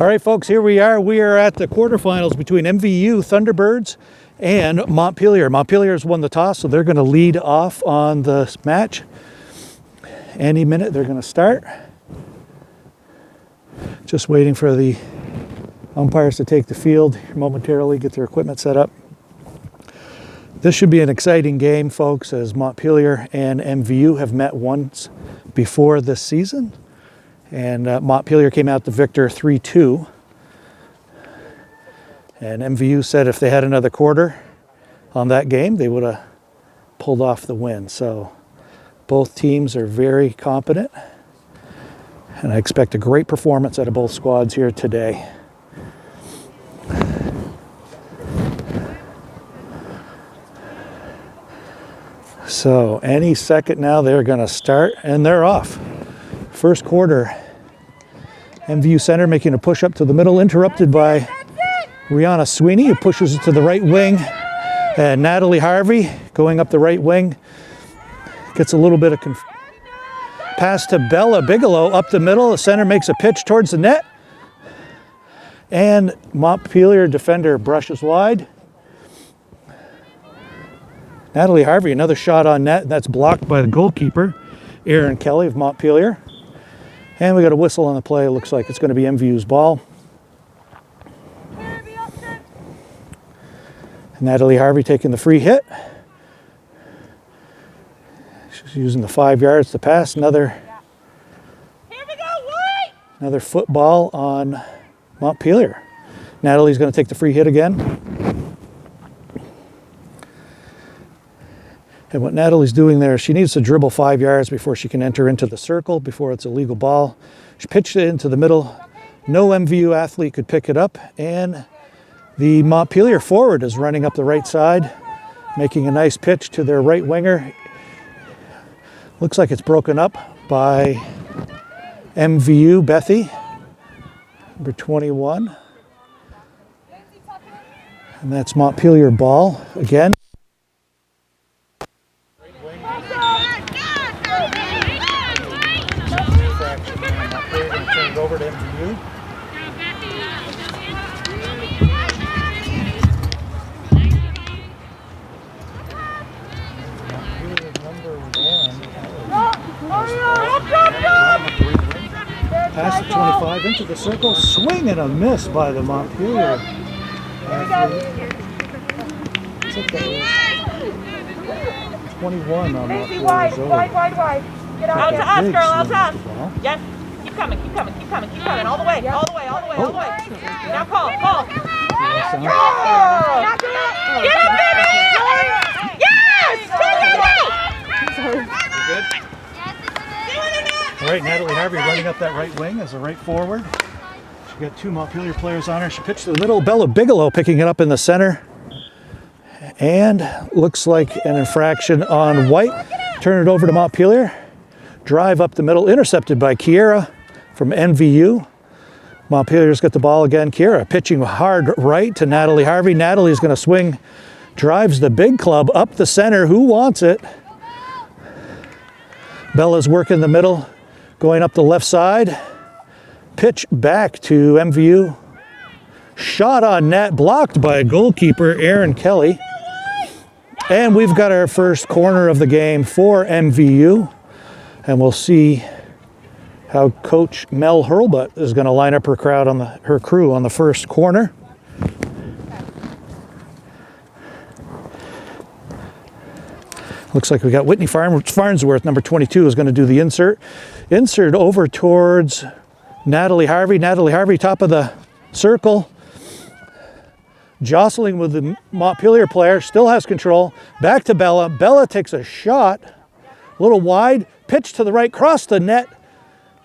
All right, folks, here we are. We are at the quarterfinals between MVU Thunderbirds and Montpelier. Montpelier has won the toss, so they're going to lead off on the match. Any minute, they're going to start. Just waiting for the umpires to take the field momentarily, get their equipment set up. This should be an exciting game, folks, as Montpelier and MVU have met once before this season. And Montpelier came out the victor 3-2. And MVU said if they had another quarter on that game, they would have pulled off the win. So both teams are very competent. And I expect a great performance out of both squads here today. So any second now they're going to start, and they're off. First quarter, MVU center making a push up to the middle, interrupted by Rihanna Sweeney, who pushes it to the right wing. And Natalie Harvey going up the right wing. Gets a little bit of pass to Bella Bigelow up the middle. The center makes a pitch towards the net. And Montpelier defender brushes wide. Natalie Harvey, another shot on net. That's blocked by the goalkeeper, Erin Kelly of Montpelier. And we got a whistle on the play. It looks like it's going to be MVU's ball. Natalie Harvey taking the free hit. She's using the 5 yards to pass. Another football on Montpelier. Natalie's going to take the free hit again. And what Natalie's doing there, she needs to dribble 5 yards before she can enter into the circle, before it's a legal ball. She pitched it into the middle. No MVU athlete could pick it up. And the Montpelier forward is running up the right side, making a nice pitch to their right winger. Looks like it's broken up by MVU Bethy, number 21. And that's Montpelier ball again. Over to MVU. Pass to 25 into the circle. Swing and a miss by the Montpelier. 21 on Montpelier. Wide. Get out to us, girl, out to us. Yes. Keep coming, all the way. Now call. Get up, baby! Yes! Good? All right, Natalie Harvey running up that right wing as a right forward. She got two Montpelier players on her. She pitched to the middle. Bella Bigelow picking it up in the center. And looks like an infraction on White. Turn it over to Montpelier. Drive up the middle, intercepted by Kiera from MVU. Montpelier's got the ball again. Kiera pitching hard right to Natalie Harvey. Natalie's going to swing, drives the big club up the center. Who wants it? Bella's working the middle, going up the left side. Pitch back to MVU. Shot on net, blocked by goalkeeper Erin Kelly. And we've got our first corner of the game for MVU. And we'll see how Coach Mel Hurlbut is going to line up her crew on the first corner. Looks like we got Whitney Farnsworth, number 22, is going to do the insert. Insert over towards Natalie Harvey. Natalie Harvey, top of the circle. Jostling with the Montpelier player, still has control. Back to Bella. Bella takes a shot, a little wide. Pitch to the right, cross the net.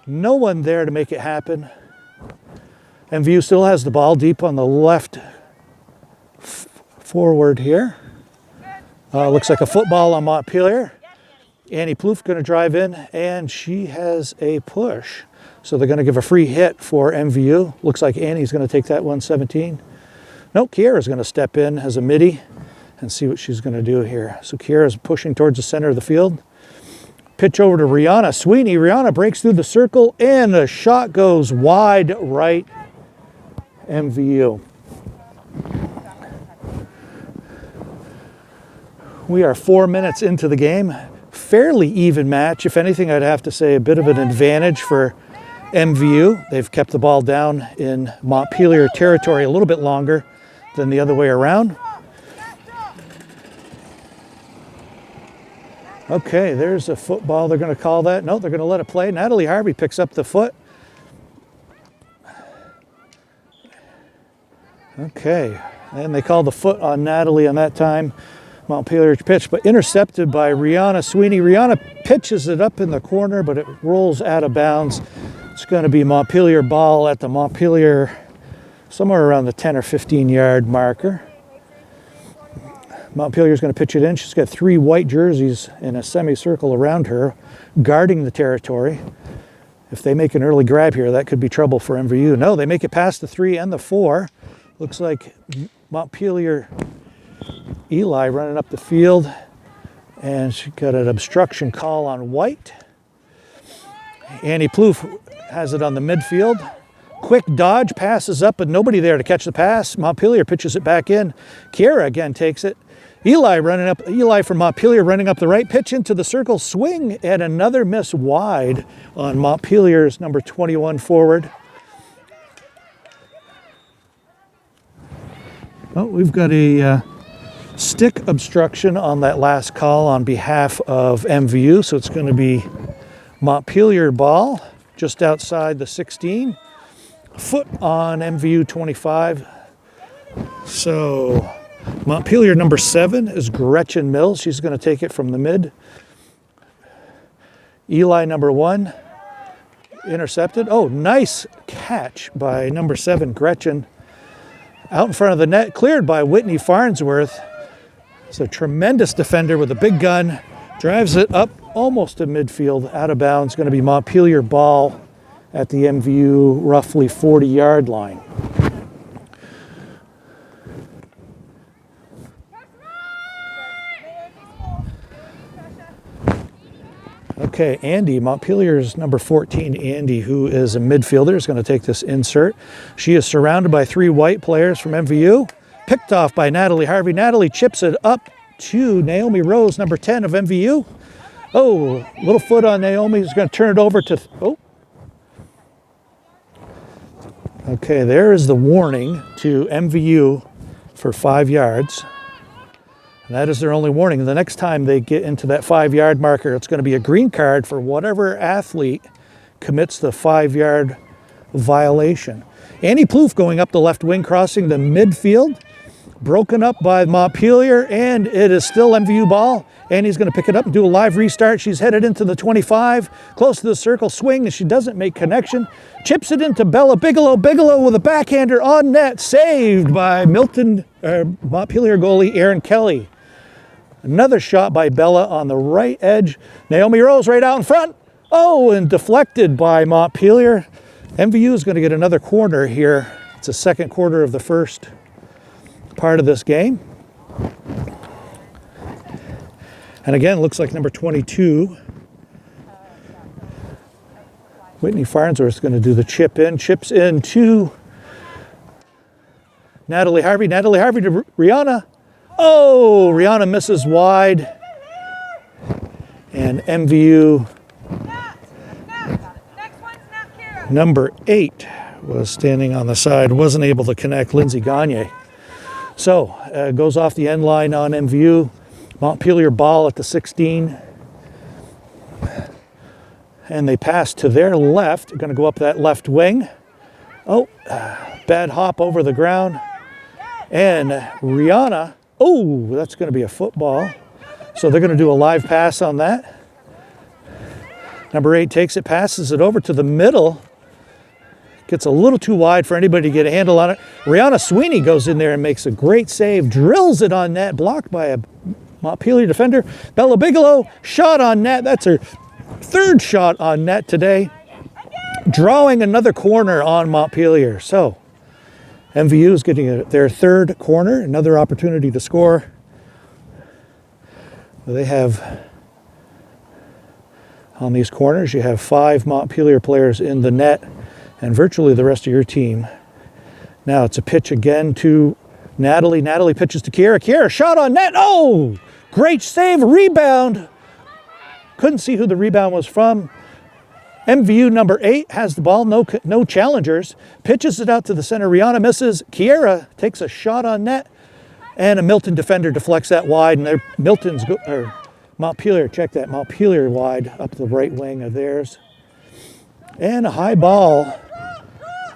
No one there to make it happen. MVU still has the ball deep on the left forward here. Looks like a football on Montpelier. Annie Plouffe going to drive in, and she has a push. So they're going to give a free hit for MVU. Looks like Annie's going to take that 117. No, Kiera's going to step in as a midi and see what she's going to do here. So Kiera's pushing towards the center of the field. Pitch over to Rihanna Sweeney. Rihanna breaks through the circle, and the shot goes wide right. MVU. We are 4 minutes into the game. Fairly even match. If anything, I'd have to say a bit of an advantage for MVU. They've kept the ball down in Montpelier territory a little bit longer than the other way around. Okay, there's a football. They're going to call that. No, they're going to let it play. Natalie Harvey picks up the foot. Okay, and they called the foot on Natalie on that time. Montpelier pitch, but intercepted by Rihanna Sweeney. Rihanna pitches it up in the corner, but it rolls out of bounds. It's going to be Montpelier ball at the Montpelier, somewhere around the 10 or 15 yard marker. Montpelier's going to pitch it in. She's got 3 white jerseys in a semicircle around her, guarding the territory. If they make an early grab here, that could be trouble for MVU. No, they make it past the 3 and the 4. Looks like Montpelier Eli running up the field, and she got an obstruction call on white. Annie Plouffe has it on the midfield. Quick dodge, passes up, but nobody there to catch the pass. Montpelier pitches it back in. Kiera again takes it. Eli from Montpelier running up the right, pitch into the circle, swing, and another miss wide on Montpelier's number 21 forward. Oh, we've got a stick obstruction on that last call on behalf of MVU, so it's going to be Montpelier ball just outside the 16. Foot on MVU 25. So Montpelier number 7 is Gretchen Mills. She's going to take it from the mid. Eli number 1 intercepted. Oh, nice catch by number 7 Gretchen. Out in front of the net, cleared by Whitney Farnsworth. It's a tremendous defender with a big gun. Drives it up almost to midfield, out of bounds. Going to be Montpelier ball at the MVU roughly 40-yard line. Okay, Andy, Montpelier's number 14, Andy, who is a midfielder, is going to take this insert. She is surrounded by 3 white players from MVU. Picked off by Natalie Harvey. Natalie chips it up to Naomi Rose, number 10 of MVU. Oh, little foot on Naomi. He's going to turn it over to... Oh. Okay, there is the warning to MVU for 5 yards. And that is their only warning. The next time they get into that 5-yard marker, it's going to be a green card for whatever athlete commits the 5-yard violation. Annie Plouffe going up the left wing, crossing the midfield. Broken up by Montpelier, and it is still MVU ball. Annie's going to pick it up and do a live restart. She's headed into the 25, close to the circle, swing, and she doesn't make connection. Chips it into Bella Bigelow. Bigelow with a backhander on net, saved by Montpelier goalie Aaron Kelly. Another shot by Bella on the right edge. Naomi Rose right out in front. Oh, and deflected by Montpelier. MVU is going to get another corner here. It's the second quarter of the first part of this game. And again, looks like number 22, Whitney Farnsworth, is going to do the chip in. Chips in to Natalie Harvey. Natalie Harvey to Rihanna. Oh, Rihanna misses wide. And MVU number 8 was standing on the side, wasn't able to connect. Lindsay Gagne. So goes off the end line on MVU. Montpelier ball at the 16. And they pass to their left. They're going to go up that left wing. Oh, bad hop over the ground. And Rihanna, oh, that's going to be a football. So they're going to do a live pass on that. Number 8 takes it, passes it over to the middle. Gets a little too wide for anybody to get a handle on it. Rihanna Sweeney goes in there and makes a great save. Drills it on net, blocked by a Montpelier defender. Bella Bigelow, shot on net. That's her third shot on net today. Drawing another corner on Montpelier. So MVU is getting their third corner, another opportunity to score. They have, on these corners, you have 5 Montpelier players in the net, and virtually the rest of your team Now it's a pitch again to Natalie. Natalie pitches to Kiera. Kiera, shot on net. Oh, great save, rebound. Couldn't see who the rebound was from. MVU number 8 has the ball, no challengers. Pitches it out to the center. Rihanna misses. Kiera takes a shot on net. And a Milton defender deflects that wide. And Montpelier, check that, Montpelier wide up the right wing of theirs. And a high ball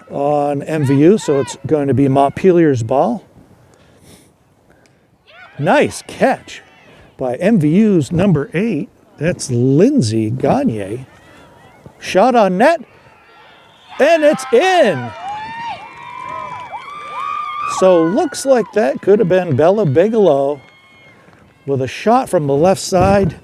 on MVU, so it's going to be Montpelier's ball. Nice catch by MVU's number 8. That's Lindsay Gagne. Shot on net, and it's in. So looks like that could have been Bella Bigelow with a shot from the left side.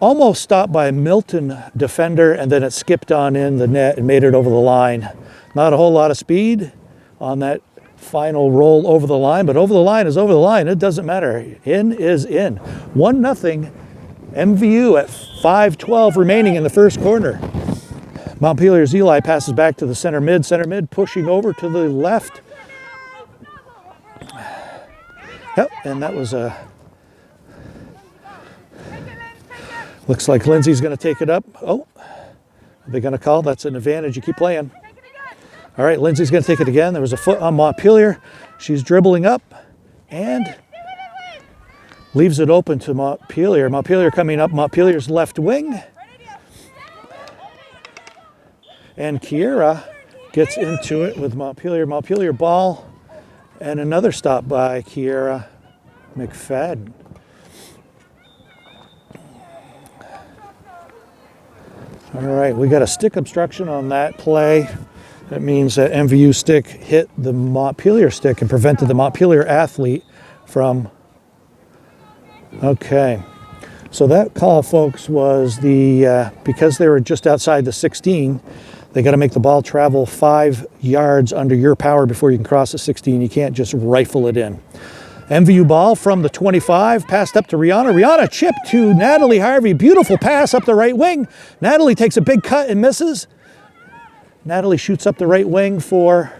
Almost stopped by a Milton defender, and then it skipped on in the net and made it over the line. Not a whole lot of speed on that final roll over the line, but over the line is over the line. It doesn't matter. In is in. 1-0 MVU at 5:12 remaining in the first quarter. Montpelier's Eli passes back to the center mid. Center mid pushing over to the left. Yep, and that was a... Looks like Lindsay's going to take it up. Oh, are they going to call? That's an advantage. You keep playing. All right, Lindsay's going to take it again. There was a foot on Montpelier. She's dribbling up and leaves it open to Montpelier. Montpelier coming up Montpelier's left wing. And Kiera gets into it with Montpelier. Montpelier ball and another stop by Kiera McFadden. All right, we got a stick obstruction on that play. That means that MVU stick hit the Montpelier stick and prevented the Montpelier athlete from... Okay, so that call, folks, was because they were just outside the 16, they got to make the ball travel 5 yards under your power before you can cross the 16. You can't just rifle it in. MVU ball from the 25, passed up to Rihanna. Rihanna chip to Natalie Harvey. Beautiful pass up the right wing. Natalie takes a big cut and misses. Natalie shoots up the right wing for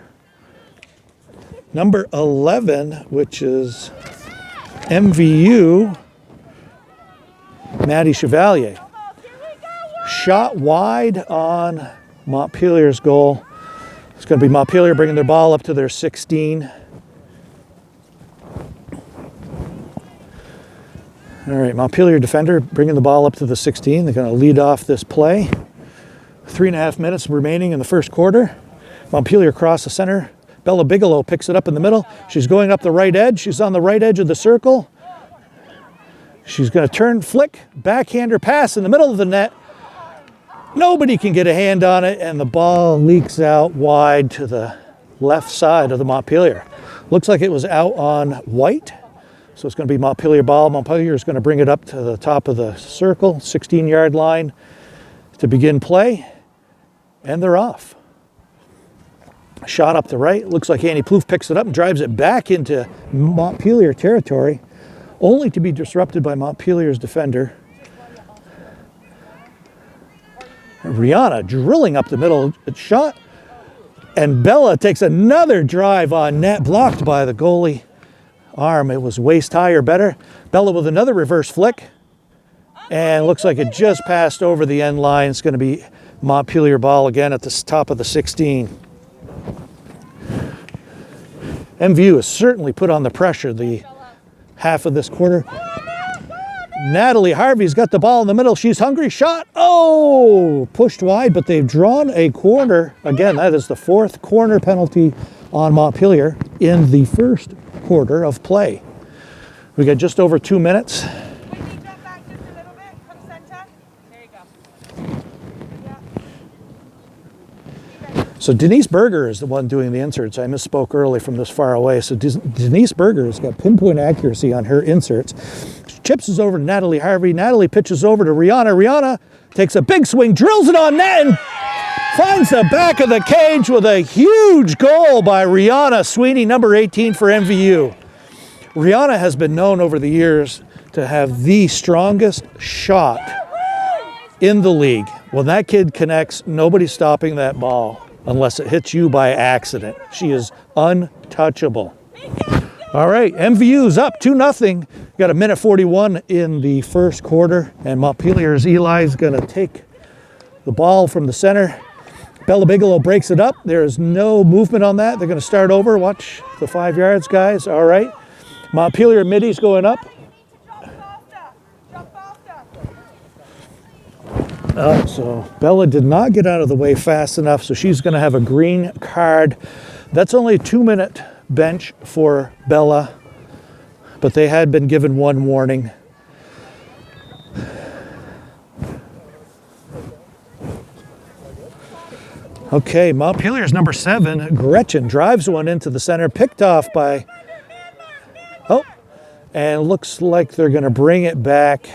number 11, which is MVU, Maddie Chevalier. Shot wide on Montpelier's goal. It's going to be Montpelier bringing their ball up to their 16. All right, Montpelier defender bringing the ball up to the 16. They're going to lead off this play. 3.5 minutes remaining in the first quarter. Montpelier across the center. Bella Bigelow picks it up in the middle. She's going up the right edge. She's on the right edge of the circle. She's going to turn, flick, backhander pass in the middle of the net. Nobody can get a hand on it, and the ball leaks out wide to the left side of the Montpelier. Looks like it was out on white. So it's going to be Montpelier ball. Montpelier is going to bring it up to the top of the circle, 16-yard line to begin play. And they're off. Shot up the right. Looks like Annie Plouffe picks it up and drives it back into Montpelier territory, only to be disrupted by Montpelier's defender. Rihanna drilling up the middle. Shot. And Bella takes another drive on net, blocked by the goalie arm. It was waist high or better. Bella with another reverse flick. And looks like it just passed over the end line. It's going to be Montpelier ball again at the top of the 16. MVU has certainly put on the pressure the half of this quarter. Natalie Harvey's got the ball in the middle. She's hungry. Shot. Oh, pushed wide, but they've drawn a corner. Again, that is the 4th corner penalty on Montpelier in the first quarter of play. We got just over 2 minutes. So Denise Berger is the one doing the inserts. I misspoke early from this far away. So Denise Berger has got pinpoint accuracy on her inserts. She chips it over to Natalie Harvey. Natalie pitches over to Rihanna. Rihanna takes a big swing, drills it on net, and finds the back of the cage with a huge goal by Rihanna Sweeney, number 18 for MVU. Rihanna has been known over the years to have the strongest shot in the league. When that kid connects, nobody's stopping that ball. unless it hits you by accident. She is untouchable. All right, MVU's up 2-0. Got a minute 41 in the first quarter, and Montpelier's Eli's going to take the ball from the center. Bella Bigelow breaks it up. There is no movement on that. They're going to start over. Watch the 5 yards, guys. All right. Montpelier middies going up. So Bella did not get out of the way fast enough, so she's going to have a green card. That's only a 2-minute bench for Bella, but they had been given 1 warning. Okay, Montpelier's number 7, Gretchen, drives one into the center, picked off by, and looks like they're going to bring it back.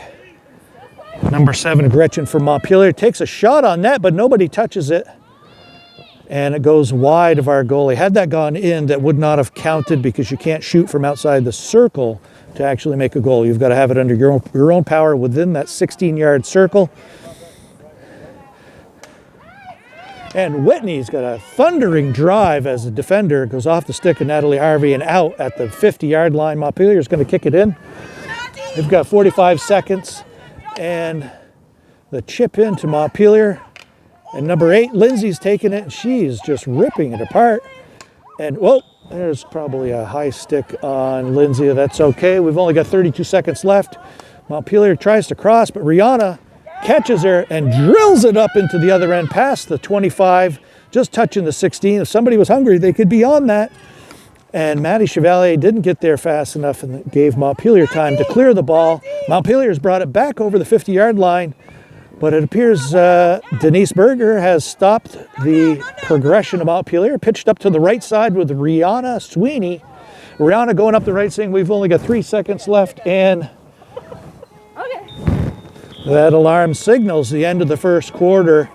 Number 7, Gretchen for Montpelier, takes a shot on net, but nobody touches it. And it goes wide of our goalie. Had that gone in, that would not have counted because you can't shoot from outside the circle to actually make a goal. You've got to have it under your own power within that 16-yard circle. And Whitney's got a thundering drive as a defender. It goes off the stick of Natalie Harvey and out at the 50-yard line. Montpelier's going to kick it in. They've got 45 seconds. And the chip in to Montpelier. And number 8, Lindsay's taking it, and she's just ripping it apart. And, there's probably a high stick on Lindsay. That's okay. We've only got 32 seconds left. Montpelier tries to cross, but Rihanna catches her and drills it up into the other end past the 25, just touching the 16. If somebody was hungry, they could be on that. And Maddie Chevalier didn't get there fast enough and gave Montpelier time to clear the ball. Montpelier's brought it back over the 50-yard line, but it appears Denise Berger has stopped the progression of Montpelier, pitched up to the right side with Rihanna Sweeney. Rihanna going up the right, saying we've only got 3 seconds left, and that alarm signals the end of the first quarter.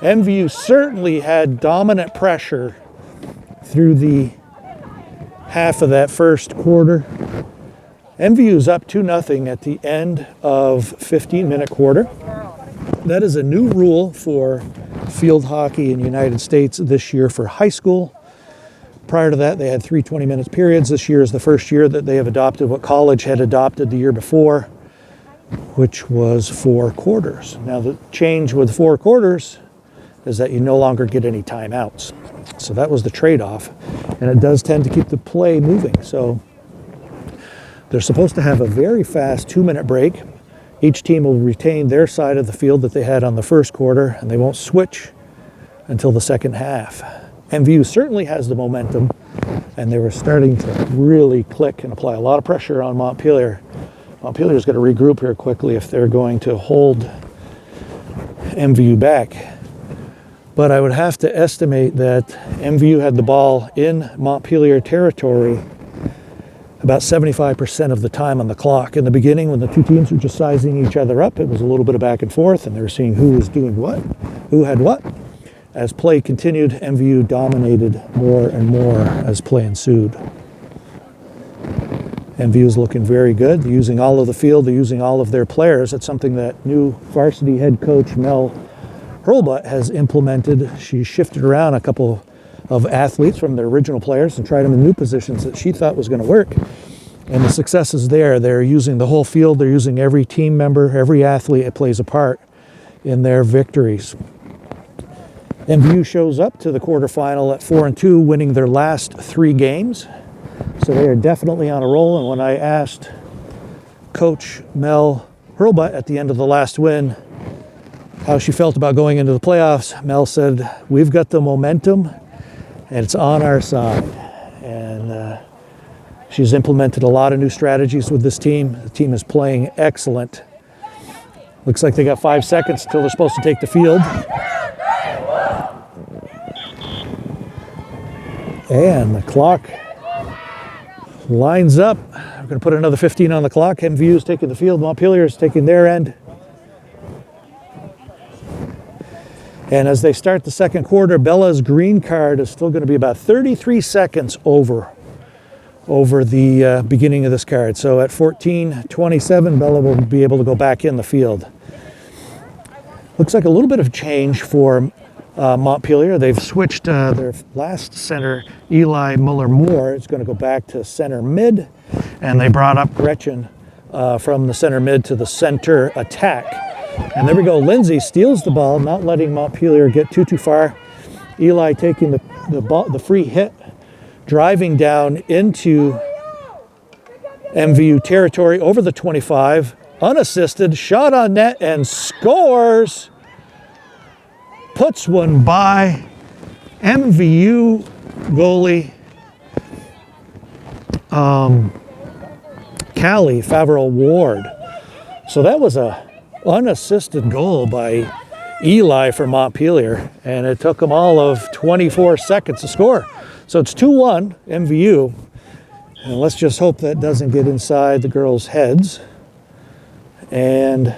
MVU certainly had dominant pressure through the half of that first quarter. MVU's up 2-0 at the end of 15-minute quarter. That is a new rule for field hockey in the United States this year for high school. Prior to that, they had 3 20-minute periods. This year is the first year that they have adopted what college had adopted the year before, which was 4 quarters. Now, the change with 4 quarters is that you no longer get any timeouts. So that was the trade-off, and it does tend to keep the play moving. So they're supposed to have a very fast 2-minute break. Each team will retain their side of the field that they had on the first quarter, and they won't switch until the second half. MVU certainly has the momentum, and they were starting to really click and apply a lot of pressure on Montpelier. Montpelier's got to regroup here quickly if they're going to hold MVU back. But I would have to estimate that MVU had the ball in Montpelier territory about 75% of the time on the clock. In the beginning, when the two teams were just sizing each other up, it was a little bit of back and forth, and they were seeing who was doing what, who had what. As play continued, MVU dominated more and more as play ensued. MVU is looking very good. They're using all of the field. They're using all of their players. That's something that new varsity head coach Mel Hurlbutt has implemented. She shifted around a couple of athletes from their original players and tried them in new positions that she thought was going to work. And the success is there. They're using the whole field. They're using every team member, every athlete. It plays a part in their victories. MVU shows up to the quarterfinal at 4-2, winning their last 3 games. So they are definitely on a roll. And when I asked Coach Mel Hurlbutt at the end of the last win how she felt about going into the playoffs, Mel said, "We've got the momentum and it's on our side." And she's implemented a lot of new strategies with this team. The team is playing excellent. Looks like they got 5 seconds until they're supposed to take the field. And the clock lines up. We're going to put another 15 on the clock. MVU is taking the field. Montpelier is taking their end. And as they start the second quarter, Bella's green card is still going to be about 33 seconds over the beginning of this card. So at 14:27, Bella will be able to go back in the field. Looks like a little bit of change for Montpelier. They've switched their last center, Eli Muller-Moore, is going to go back to center mid, and they brought up Gretchen from the center mid to the center attack. And there we go. Lindsay steals the ball, not letting Montpelier get too far. Eli taking the free hit, driving down into MVU territory over the 25, unassisted, shot on net and scores. Puts one by MVU goalie Callie Favreau-Ward. So that was a unassisted goal by Eli for Montpelier, and it took them all of 24 seconds to score. So it's 2-1 MVU, and let's just hope that doesn't get inside the girls' heads and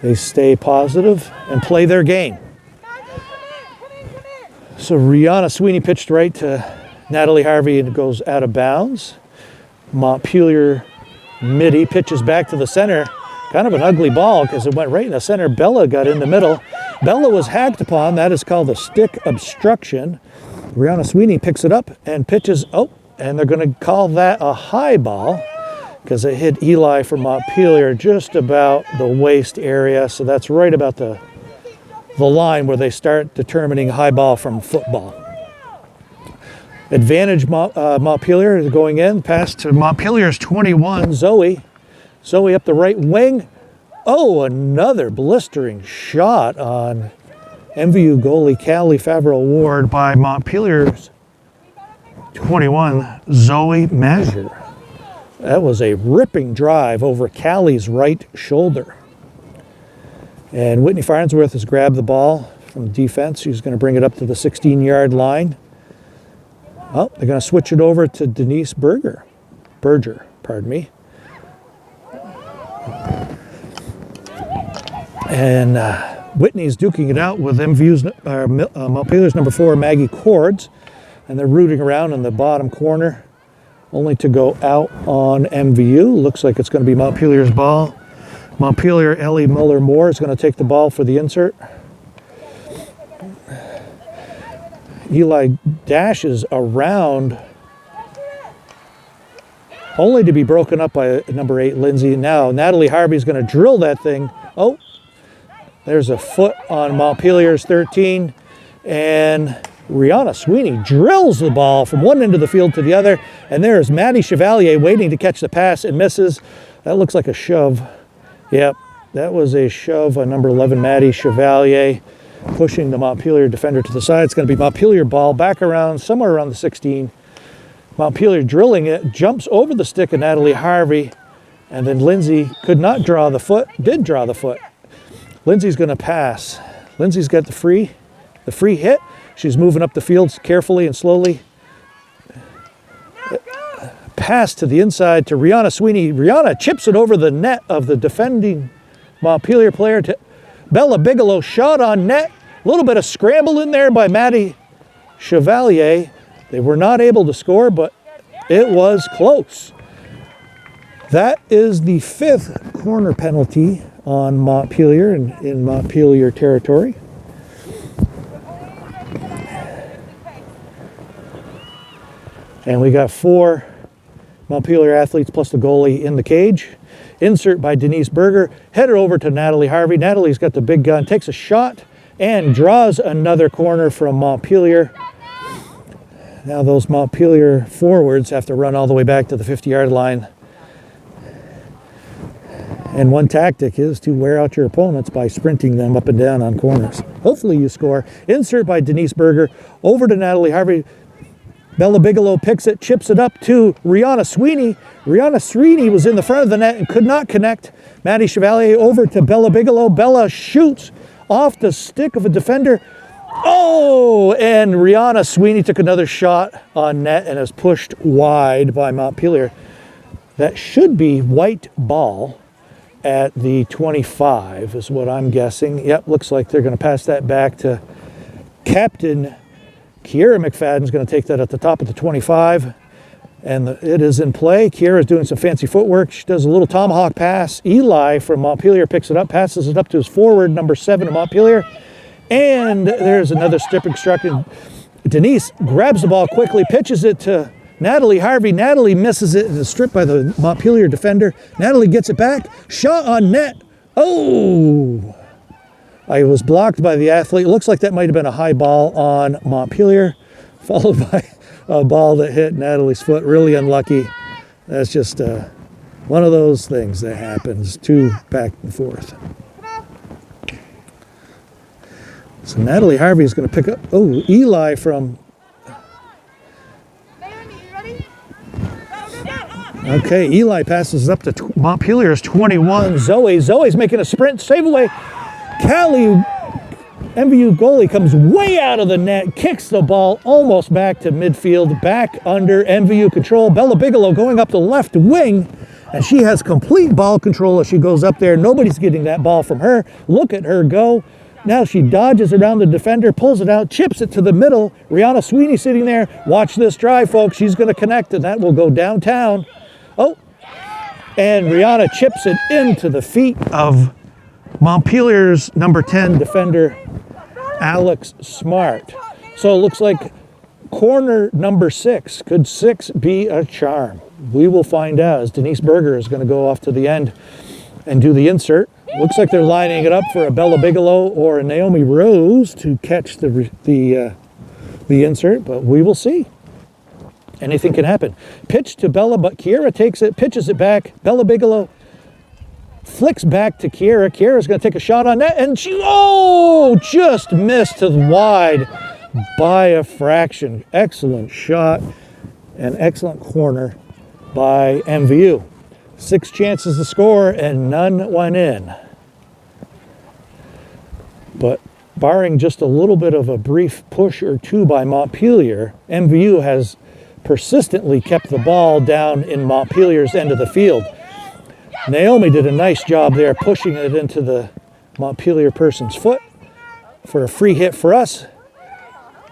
they stay positive and play their game. So Rihanna Sweeney pitched right to Natalie Harvey and it goes out of bounds. Montpelier Midi pitches back to the center. Kind of an ugly ball because it went right in the center. Bella got in the middle. Bella was hacked upon. That is called a stick obstruction. Rihanna Sweeney picks it up and pitches. Oh, and they're going to call that a high ball because it hit Eli from Montpelier just about the waist area. So that's right about the line where they start determining high ball from football. Advantage Montpelier is going in. Pass to Montpelier's 21, Zoe. Zoe up the right wing. Oh, another blistering shot on MVU goalie Callie Favreau-Ward by Montpelier's 21, Zoe Measure. That was a ripping drive over Callie's right shoulder. And Whitney Farnsworth has grabbed the ball from defense. She's going to bring it up to the 16-yard line. Oh, they're going to switch it over to Denise Berger, pardon me. And Whitney's duking it out with MVU's Montpelier's number 4, Maggie Cords, and they're rooting around in the bottom corner, only to go out on MVU. Looks like it's going to be Montpelier's ball. Montpelier Ellie Muller-Moore is going to take the ball for the insert. Eli dashes around, only to be broken up by number 8, Lindsay. Now Natalie Harvey's going to drill that thing. Oh, there's a foot on Montpelier's 13, and Rihanna Sweeney drills the ball from one end of the field to the other, and there's Maddie Chevalier waiting to catch the pass and misses. That looks like a shove. Yep, that was a shove on number 11, Maddie Chevalier, pushing the Montpelier defender to the side. It's going to be Montpelier ball back around, somewhere around the 16. Montpelier drilling it, jumps over the stick of Natalie Harvey, and then Lindsay could not draw the foot, did draw the foot. Lindsay's going to pass. Lindsay's got the free hit. She's moving up the field carefully and slowly. Pass to the inside to Rihanna Sweeney. Rihanna chips it over the net of the defending Montpelier player to Bella Bigelow. Shot on net. A little bit of scramble in there by Maddie Chevalier. They were not able to score, but it was close. That is the 5th corner penalty on Montpelier in Montpelier territory. And we got 4 Montpelier athletes plus the goalie in the cage. Insert by Denise Berger. Header over to Natalie Harvey. Natalie's got the big gun, takes a shot, and draws another corner from Montpelier. Now those Montpelier forwards have to run all the way back to the 50-yard line. And one tactic is to wear out your opponents by sprinting them up and down on corners. Hopefully you score. Insert by Denise Berger. Over to Natalie Harvey. Bella Bigelow picks it, chips it up to Rihanna Sweeney. Rihanna Sweeney was in the front of the net and could not connect. Maddie Chevalier over to Bella Bigelow. Bella shoots off the stick of a defender. Oh, and Rihanna Sweeney took another shot on net and is pushed wide by Montpelier. That should be white ball at the 25 is what I'm guessing. Yep, looks like they're going to pass that back to Captain Kiera McFadden's going to take that at the top of the 25, and it is in play. Kiera's doing some fancy footwork. She does a little tomahawk pass. Eli from Montpelier picks it up, passes it up to his forward, number 7 of Montpelier, And there's another strip instruction. Denise grabs the ball quickly, pitches it to Natalie Harvey. Natalie misses it. It's stripped by the Montpelier defender. Natalie gets it back. Shot on net. Oh! I was blocked by the athlete. It looks like that might have been a high ball on Montpelier, followed by a ball that hit Natalie's foot. Really unlucky. That's just one of those things that happens. Two back and forth. So Natalie Harvey is going to pick up. Oh, Eli from. Okay, Eli passes up to Montpelier's 21. Zoe's making a sprint, save away. Callie, MVU goalie, comes way out of the net, kicks the ball almost back to midfield, back under MVU control. Bella Bigelow going up the left wing, and she has complete ball control as she goes up there. Nobody's getting that ball from her. Look at her go. Now she dodges around the defender, pulls it out, chips it to the middle. Rihanna Sweeney sitting there. Watch this drive, folks. She's going to connect, and that will go downtown. Oh, and Rihanna chips it into the feet of Montpelier's number 10 defender, Alex Smart. So it looks like corner number 6. Could 6 be a charm? We will find out as Denise Berger is going to go off to the end and do the insert. Looks like they're lining it up for a Bella Bigelow or a Naomi Rose to catch the insert, but we will see. Anything can happen. Pitch to Bella, but Kiera takes it, pitches it back. Bella Bigelow flicks back to Kiera. Kiera's going to take a shot on that, and she, just missed to the wide by a fraction. Excellent shot and excellent corner by MVU. 6 chances to score, and none went in. But barring just a little bit of a brief push or two by Montpelier, MVU has persistently kept the ball down in Montpelier's end of the field. Naomi did a nice job there pushing it into the Montpelier person's foot for a free hit for us.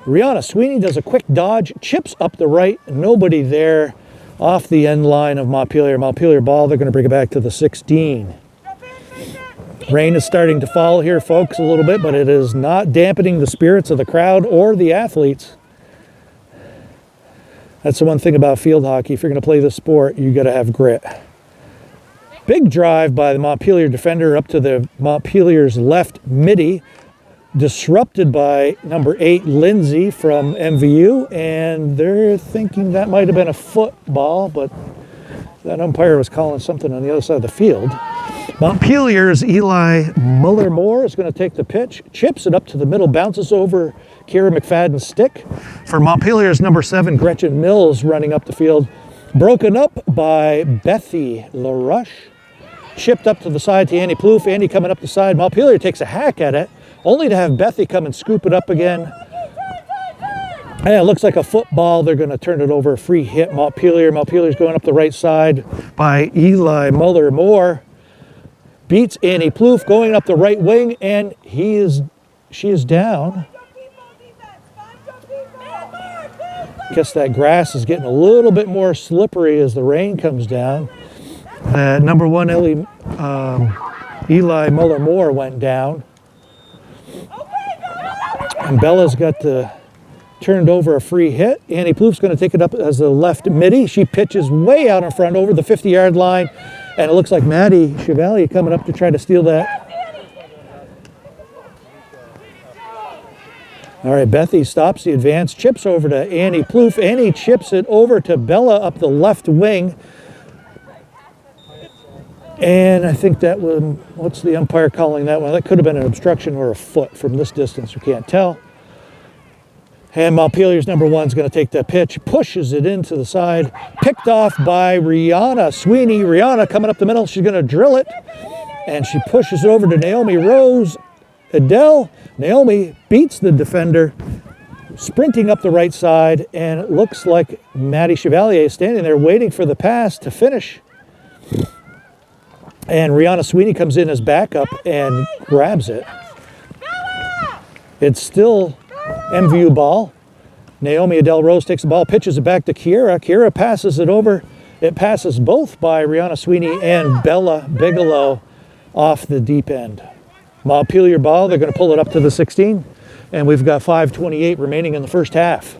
Rihanna Sweeney does a quick dodge, chips up the right, nobody there off the end line of Montpelier. Montpelier ball, they're going to bring it back to the 16. Rain is starting to fall here, folks, a little bit, but it is not dampening the spirits of the crowd or the athletes. That's the one thing about field hockey. If you're going to play this sport, you got to have grit. Big drive by the Montpelier defender up to the Montpelier's left midi, disrupted by number 8, Lindsay from MVU, and they're thinking that might have been a football, but that umpire was calling something on the other side of the field. Montpelier's Eli Muller-Moore is going to take the pitch, chips it up to the middle, bounces over Kira McFadden's stick. For Montpelier's number 7, Gretchen Mills running up the field. Broken up by Bethy LaRush. Chipped up to the side to Annie Plouffe. Annie coming up the side. Montpelier takes a hack at it, only to have Bethy come and scoop it up again. And it looks like a football. They're going to turn it over. Free hit Montpelier. Montpelier's going up the right side by Eli Muller-Moore. Beats Annie Plouffe going up the right wing, and she is down. Guess that grass is getting a little bit more slippery as the rain comes down. Number 1, Eli Muller-Moore went down. And Bella's got turned over a free hit. Annie Plouffe's going to take it up as the left midi. She pitches way out in front over the 50-yard line. And it looks like Maddie Chevalier coming up to try to steal that. All right, Bethy stops the advance, chips over to Annie Plouffe. Annie chips it over to Bella up the left wing. And I think that was, what's the umpire calling that one? That could have been an obstruction or a foot from this distance. We can't tell. And Montpelier's number 1 is going to take that pitch, pushes it into the side, picked off by Rihanna Sweeney. Rihanna coming up the middle, she's going to drill it, and she pushes it over to Naomi Rose Adele. Naomi beats the defender, sprinting up the right side, and it looks like Maddie Chevalier is standing there waiting for the pass to finish. And Rihanna Sweeney comes in as backup and grabs it. It's still MVU ball. Naomi Adele Rose takes the ball, pitches it back to Kiera. Kiera passes it over. It passes both by Rihanna Sweeney and Bella Bigelow off the deep end. Montpelier ball, they're going to pull it up to the 16. And we've got 5:28 remaining in the first half.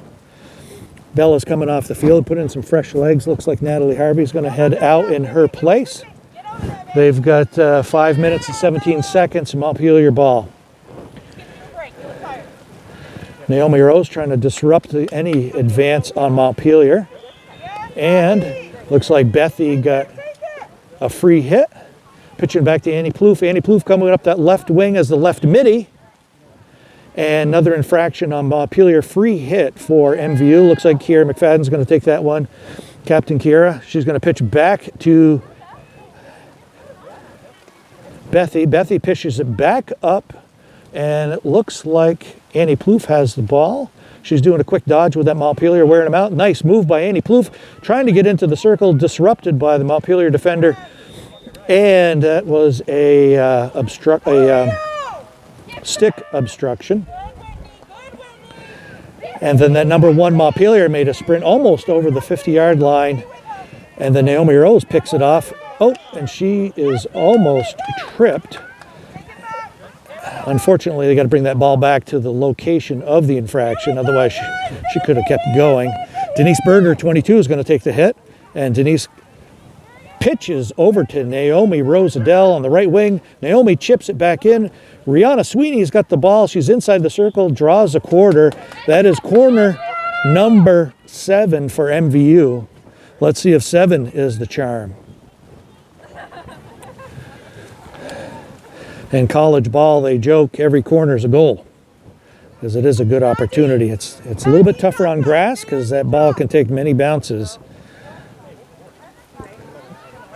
Bella's coming off the field, put in some fresh legs. Looks like Natalie Harvey's going to head out in her place. They've got 5 minutes and 17 seconds, Montpelier ball. Naomi Rose trying to disrupt any advance on Montpelier. And looks like Bethy got a free hit. Pitching back to Annie Plouffe. Annie Plouffe coming up that left wing as the left midi. And another infraction on Montpelier, free hit for MVU. Looks like Kiera McFadden's going to take that one. Captain Kiera, she's going to pitch back to Bethy. Bethy pitches it back up, and it looks like Annie Plouffe has the ball. She's doing a quick dodge with that Montpelier, wearing him out. Nice move by Annie Plouffe, trying to get into the circle, disrupted by the Montpelier defender. And that was a stick obstruction. And then that number 1 Montpelier made a sprint almost over the 50-yard line. And then Naomi Rose picks it off. Oh, and she is almost tripped. Unfortunately, they got to bring that ball back to the location of the infraction. Otherwise, she could have kept going. Denise Berger, 22, is going to take the hit. And Denise pitches over to Naomi Rose-Adele on the right wing. Naomi chips it back in. Rihanna Sweeney's got the ball. She's inside the circle, draws a quarter. That is corner number 7 for MVU. Let's see if 7 is the charm. In college ball, they joke every corner is a goal, because it is a good opportunity. It's a little bit tougher on grass because that ball can take many bounces.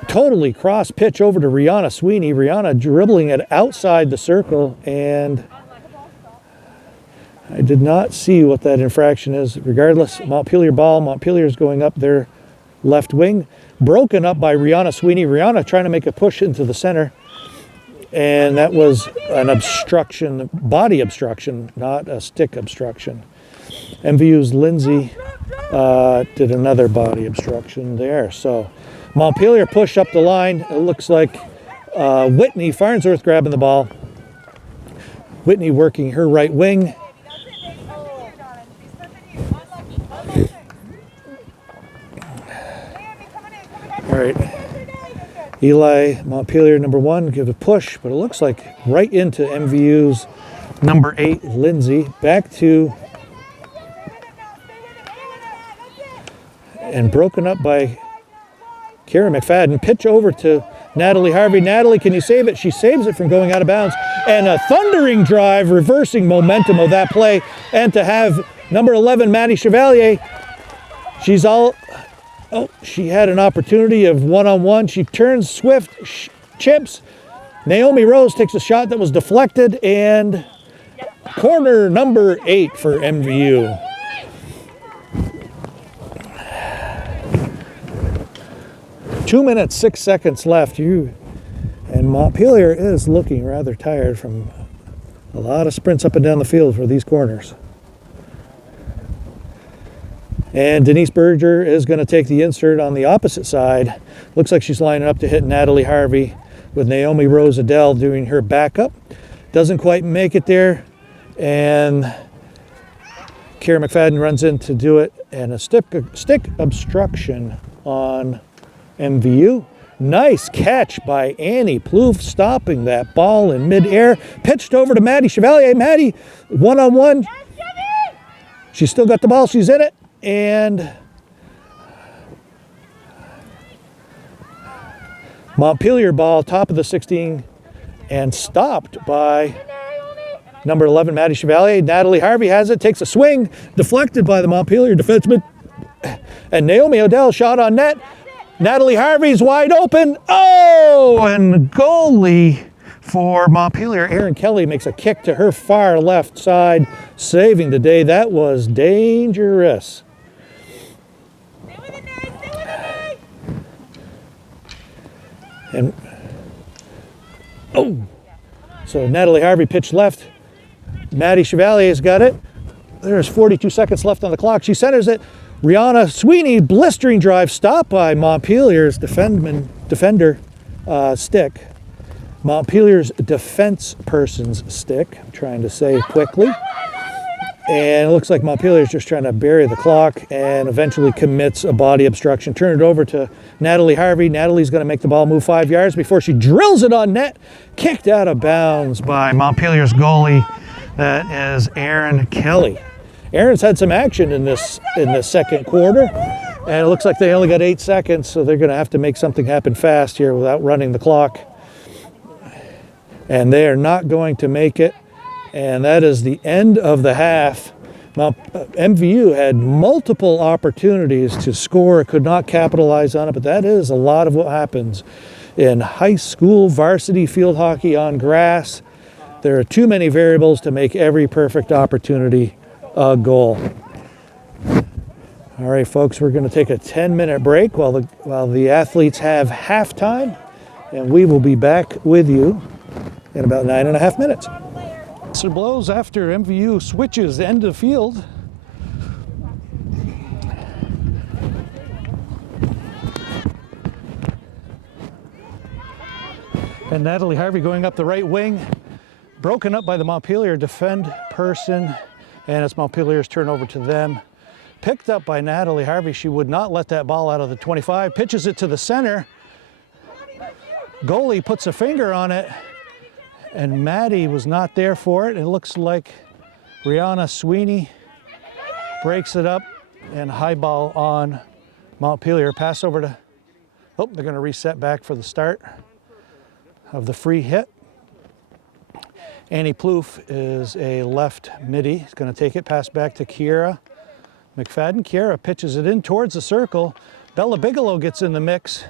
Totally cross pitch over to Rihanna Sweeney. Rihanna dribbling it outside the circle, and I did not see what that infraction is. Regardless, Montpelier ball. Montpelier is going up their left wing. Broken up by Rihanna Sweeney. Rihanna trying to make a push into the center, and that was an obstruction, body obstruction, not a stick obstruction. MVU's Lindsay did another body obstruction there. So Montpelier pushed up the line. It looks like Whitney Farnsworth grabbing the ball. Whitney working her right wing. All right. Eli Montpelier, number 1, give a push, but it looks like right into MVU's number 8, Lindsay. Back to, and broken up by Kiera McFadden. Pitch over to Natalie Harvey. Natalie, can you save it? She saves it from going out of bounds. And a thundering drive, reversing momentum of that play. And to have number 11, Maddie Chevalier, she's all, oh, she had an opportunity of one-on-one. She turns swift, chips. Naomi Rose takes a shot that was deflected, and corner number 8 for MVU. Two minutes, 6 seconds left. And Montpelier is looking rather tired from a lot of sprints up and down the field for these corners. And Denise Berger is going to take the insert on the opposite side. Looks like she's lining up to hit Natalie Harvey, with Naomi Rose-Adele doing her backup. Doesn't quite make it there. And Kiera McFadden runs in to do it. And a stick obstruction on MVU. Nice catch by Annie Plouffe, stopping that ball in midair. Pitched over to Maddie Chevalier. Maddie, one-on-one. She's still got the ball. She's in it. And Montpelier ball, top of the 16, and stopped by number 11, Maddie Chevalier. Natalie Harvey has it, takes a swing, deflected by the Montpelier defenseman. And Naomi Odell shot on net. Natalie Harvey's wide open. Oh, and the goalie for Montpelier, Erin Kelly, makes a kick to her far left side, saving the day. That was dangerous. And oh, so Natalie Harvey pitched left. Maddie Chevalier's got it. There's 42 seconds left on the clock. She centers it. Rihanna Sweeney, blistering drive, stopped by Montpelier's defender stick. Montpelier's defense person's stick. I'm trying to say quickly. And it looks like Montpelier's just trying to bury the clock and eventually commits a body obstruction. Turn it over to Natalie Harvey. Natalie's going to make the ball move 5 yards before she drills it on net. Kicked out of bounds by Montpelier's goalie. That is Aaron Kelly. Aaron's had some action in this second quarter. And it looks like they only got 8 seconds, so they're going to have to make something happen fast here without running the clock. And they are not going to make it. And that is the end of the half. MVU had multiple opportunities to score, could not capitalize on it, but that is a lot of what happens in high school varsity field hockey on grass. There are too many variables to make every perfect opportunity a goal. All right, folks, we're going to take a 10-minute break while the athletes have halftime, and we will be back with you in about 9.5 minutes. Whistle blows after MVU switches end of field. And Natalie Harvey going up the right wing, broken up by the Montpelier defend person, and it's Montpelier's turnover to them. Picked up by Natalie Harvey. She would not let that ball out of the 25, pitches it to the center. Goalie puts a finger on it, and Maddie was not there for it. It looks like Rihanna Sweeney breaks it up, and high ball on Montpelier. Pass over to, oh, they're going to reset back for the start of the free hit. Annie Plouffe is a left midi. He's going to take it, pass back to Kiera McFadden. Kiera pitches it in towards the circle. Bella Bigelow gets in the mix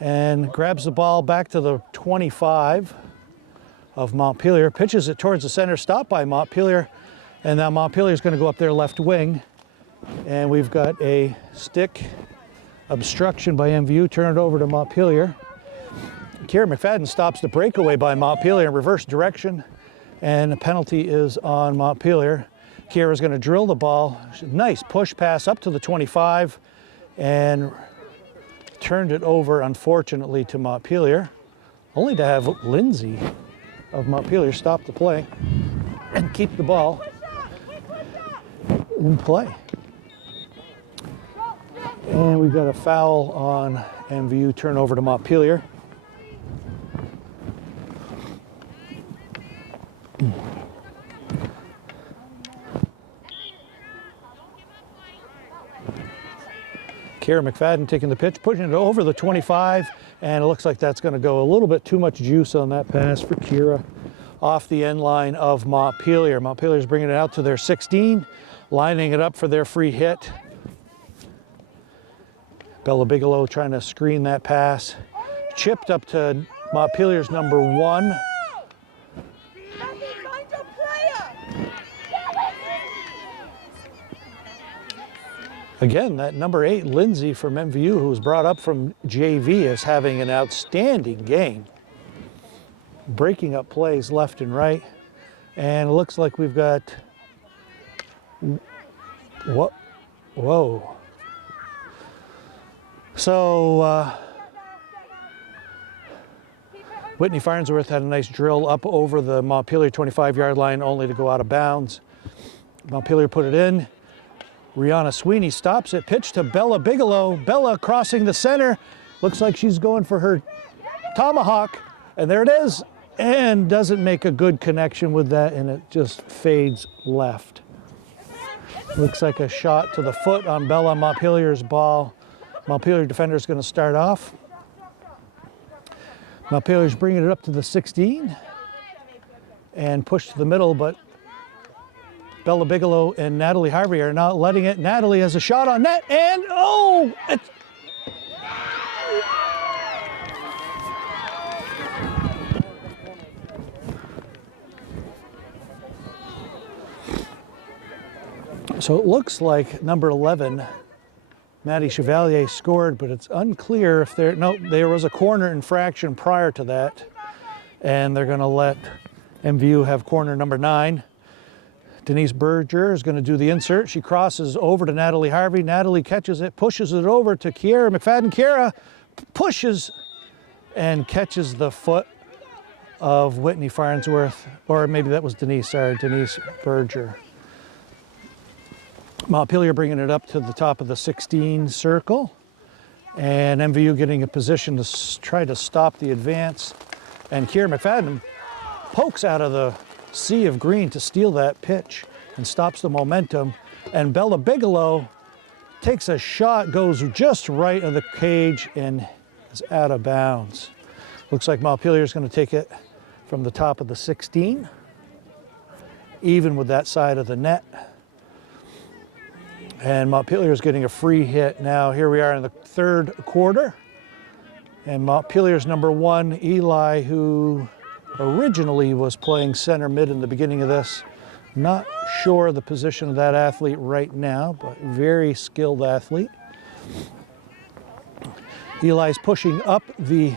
and grabs the ball back to the 25 of Montpelier, pitches it towards the center, stopped by Montpelier, and now Montpelier is going to go up their left wing, and we've got a stick obstruction by MVU. Turn it over to Montpelier. Kiera McFadden stops the breakaway by Montpelier in reverse direction, and the penalty is on Montpelier. Kiera's going to drill the ball. Nice push pass up to the 25, and turned it over, unfortunately, to Montpelier, only to have Lindsay of Montpelier stop the play and keep the ball in play. And we've got a foul on MVU, turnover to Montpelier. Kiera McFadden taking the pitch, pushing it over the 25, and it looks like that's going to go a little bit too much juice on that pass for Kiera off the end line of Montpelier. Montpelier's bringing it out to their 16, lining it up for their free hit. Bella Bigelow trying to screen that pass. Chipped up to Montpelier's number 1. Again, that number 8, Lindsay from MVU, who was brought up from JV, is having an outstanding game. Breaking up plays left and right. And it looks like we've got, whoa. So, Whitney Farnsworth had a nice drill up over the Montpelier 25-yard line, only to go out of bounds. Montpelier put it in. Rihanna Sweeney stops it, pitch to Bella Bigelow. Bella crossing the center. Looks like she's going for her tomahawk. And there it is. And doesn't make a good connection with that, and it just fades left. Looks like a shot to the foot on Bella. Montpelier's ball. Montpelier defender is going to start off. Montpelier's bringing it up to the 16 and push to the middle, but Bella Bigelow and Natalie Harvey are not letting it. Natalie has a shot on net, and oh! So it looks like number 11, Maddie Chevalier, scored, but it's unclear if there was a corner infraction prior to that, and they're going to let MVU have corner number 9. Denise Berger is going to do the insert. She crosses over to Natalie Harvey. Natalie catches it, pushes it over to Kiera McFadden. Kiera pushes and catches the foot of Whitney Farnsworth, or maybe that was Denise, sorry, Denise Berger. Montpelier bringing it up to the top of the 16 circle, and MVU getting a position to try to stop the advance. And Kiera McFadden pokes out of the sea of green to steal that pitch and stops the momentum. And Bella Bigelow takes a shot, goes just right of the cage and is out of bounds. Looks like Montpelier is going to take it from the top of the 16, even with that side of the net. And Montpelier is getting a free hit now. Here we are in the third quarter. And Montpelier's number 1, Eli, who originally was playing center mid in the beginning of this. Not sure the position of that athlete right now, but very skilled athlete. Eli's pushing up the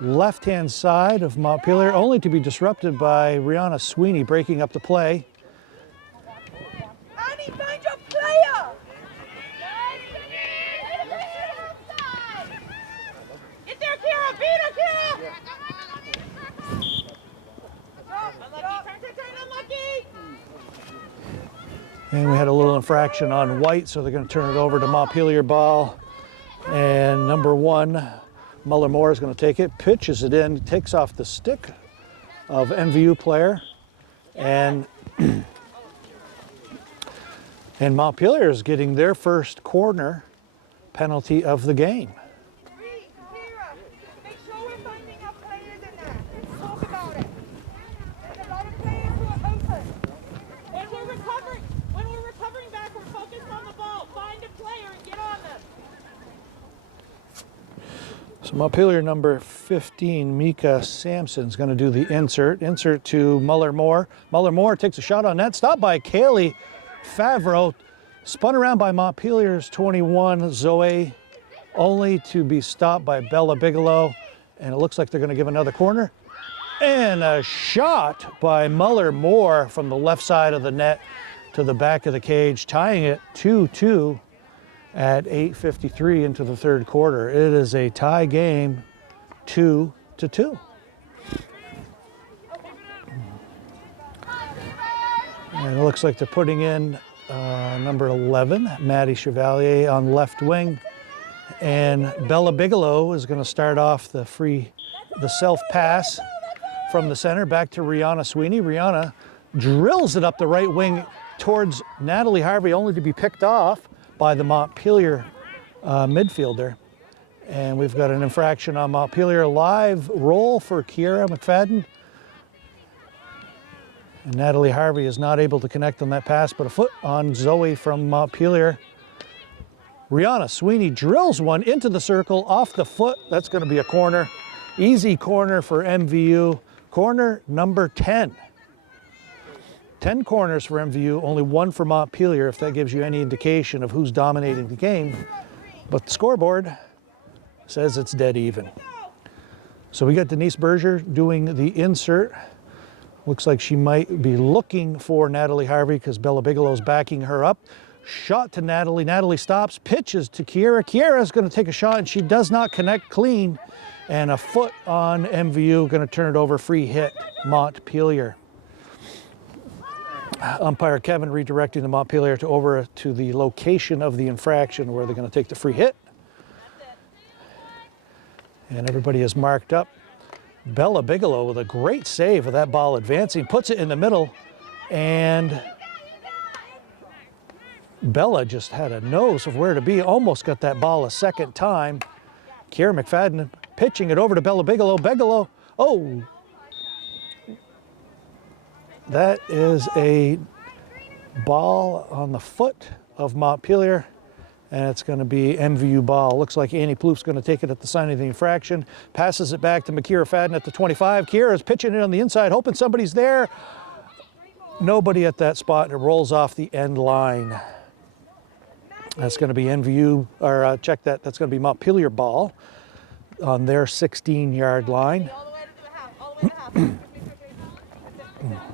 left-hand side of Montpelier, only to be disrupted by Rihanna Sweeney breaking up the play. Annie, find your player! Get there, Kira! Beat her, Kira! Unlucky, turn, unlucky! And we had a little infraction on White, so they're going to turn it over to Montpelier ball. And number 1, Muller-Moore is going to take it, pitches it in, takes off the stick of MVU player, and and Montpelier is getting their first corner penalty of the game. Kira, make sure we're finding our players in there. Let's talk about it. There's a lot of players who are open. When we're recovering back, we're focused on the ball. Find a player and get on them. So Montpelier number 15, Mika Sampson, is going to do the insert. Insert to Muller-Moore. Muller-Moore takes a shot on net. Stopped by Kaylee Favreau. Spun around by Montpelier's 21, Zoe, only to be stopped by Bella Bigelow. And it looks like they're going to give another corner. And a shot by Muller-Moore from the left side of the net to the back of the cage, tying it 2-2. At 8:53 into the third quarter. It is a tie game, 2-2. And it looks like they're putting in number 11, Maddie Chevalier, on left wing. And Bella Bigelow is going to start off the self pass from the center back to Rihanna Sweeney. Rihanna drills it up the right wing towards Natalie Harvey, only to be picked off by the Montpelier midfielder. And we've got an infraction on Montpelier. Live roll for Kiera McFadden. And Natalie Harvey is not able to connect on that pass, but a foot on Zoe from Montpelier. Rihanna Sweeney drills one into the circle off the foot. That's going to be a corner. Easy corner for MVU. Corner number 10. 10 corners for MVU, only 1 for Montpelier, if that gives you any indication of who's dominating the game. But the scoreboard says it's dead even. So we got Denise Berger doing the insert. Looks like she might be looking for Natalie Harvey because Bella Bigelow's backing her up. Shot to Natalie. Natalie stops, pitches to Kiera. Kiera's going to take a shot, and she does not connect clean. And a foot on MVU, going to turn it over. Free hit, Montpelier. Umpire Kevin redirecting the Montpelier over to the location of the infraction where they're going to take the free hit. And everybody is marked up. Bella Bigelow with a great save of that ball advancing, puts it in the middle, and Bella just had a nose of where to be, almost got that ball a second time. Kiera McFadden pitching it over to Bella Bigelow. Bigelow, oh! That is a ball on the foot of Montpelier, and it's going to be MVU ball. Looks like Annie Plouf's going to take it at the sign of the infraction. Passes it back to Kiera Fadden at the 25. Kiera is pitching it on the inside, hoping somebody's there. Nobody at that spot, and it rolls off the end line. That's going to be MVU, or check that, that's going to be Montpelier ball on their 16-yard line. All the way to the house, all the way to the house.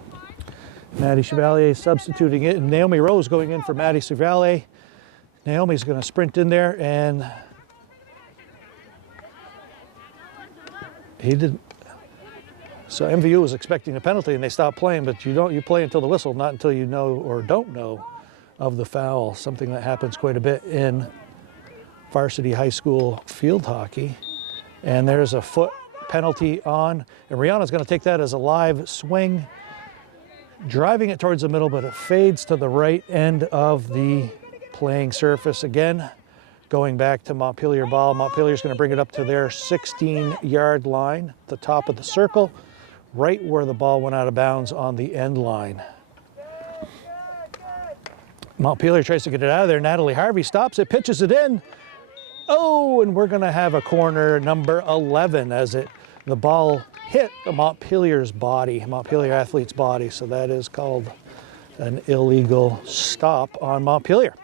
Maddie Chevalier substituting it, and Naomi Rose going in for Maddie Chevalier. Naomi's going to sprint in there, and So MVU was expecting a penalty and they stopped playing, but you play until the whistle, not until you know or don't know of the foul, something that happens quite a bit in varsity high school field hockey. And there's a foot penalty on, and Rihanna's going to take that as a live swing, driving it towards the middle, but it fades to the right end of the playing surface again. Going back to Montpelier ball. Montpelier's going to bring it up to their 16-yard line, the top of the circle, right where the ball went out of bounds on the end line. Montpelier tries to get it out of there. Natalie Harvey stops it, pitches it in. Oh, and we're going to have a corner number 11 as the ball hit the Montpelier's body, Montpelier athlete's body. So that is called an illegal stop on Montpelier.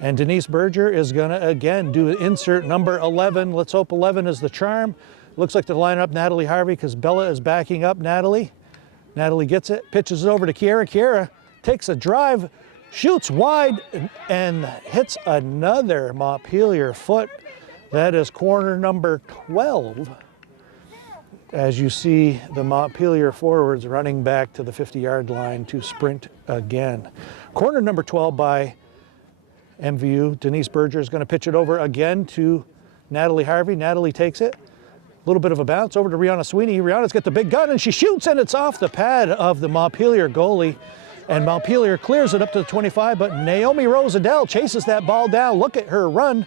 And Denise Berger is going to, again, do insert number 11. Let's hope 11 is the charm. Looks like they're lining up Natalie Harvey because Bella is backing up Natalie. Natalie gets it, pitches it over to Kiera. Kiera takes a drive, shoots wide, and hits another Montpelier foot. That is corner number 12. As you see the Montpelier forwards running back to the 50-yard line to sprint again. Corner number 12 by MVU. Denise Berger is going to pitch it over again to Natalie Harvey. Natalie takes it. A little bit of a bounce over to Rihanna Sweeney. Rihanna's got the big gun and she shoots, and it's off the pad of the Montpelier goalie. And Montpelier clears it up to the 25, but Naomi Rosadell chases that ball down. Look at her run.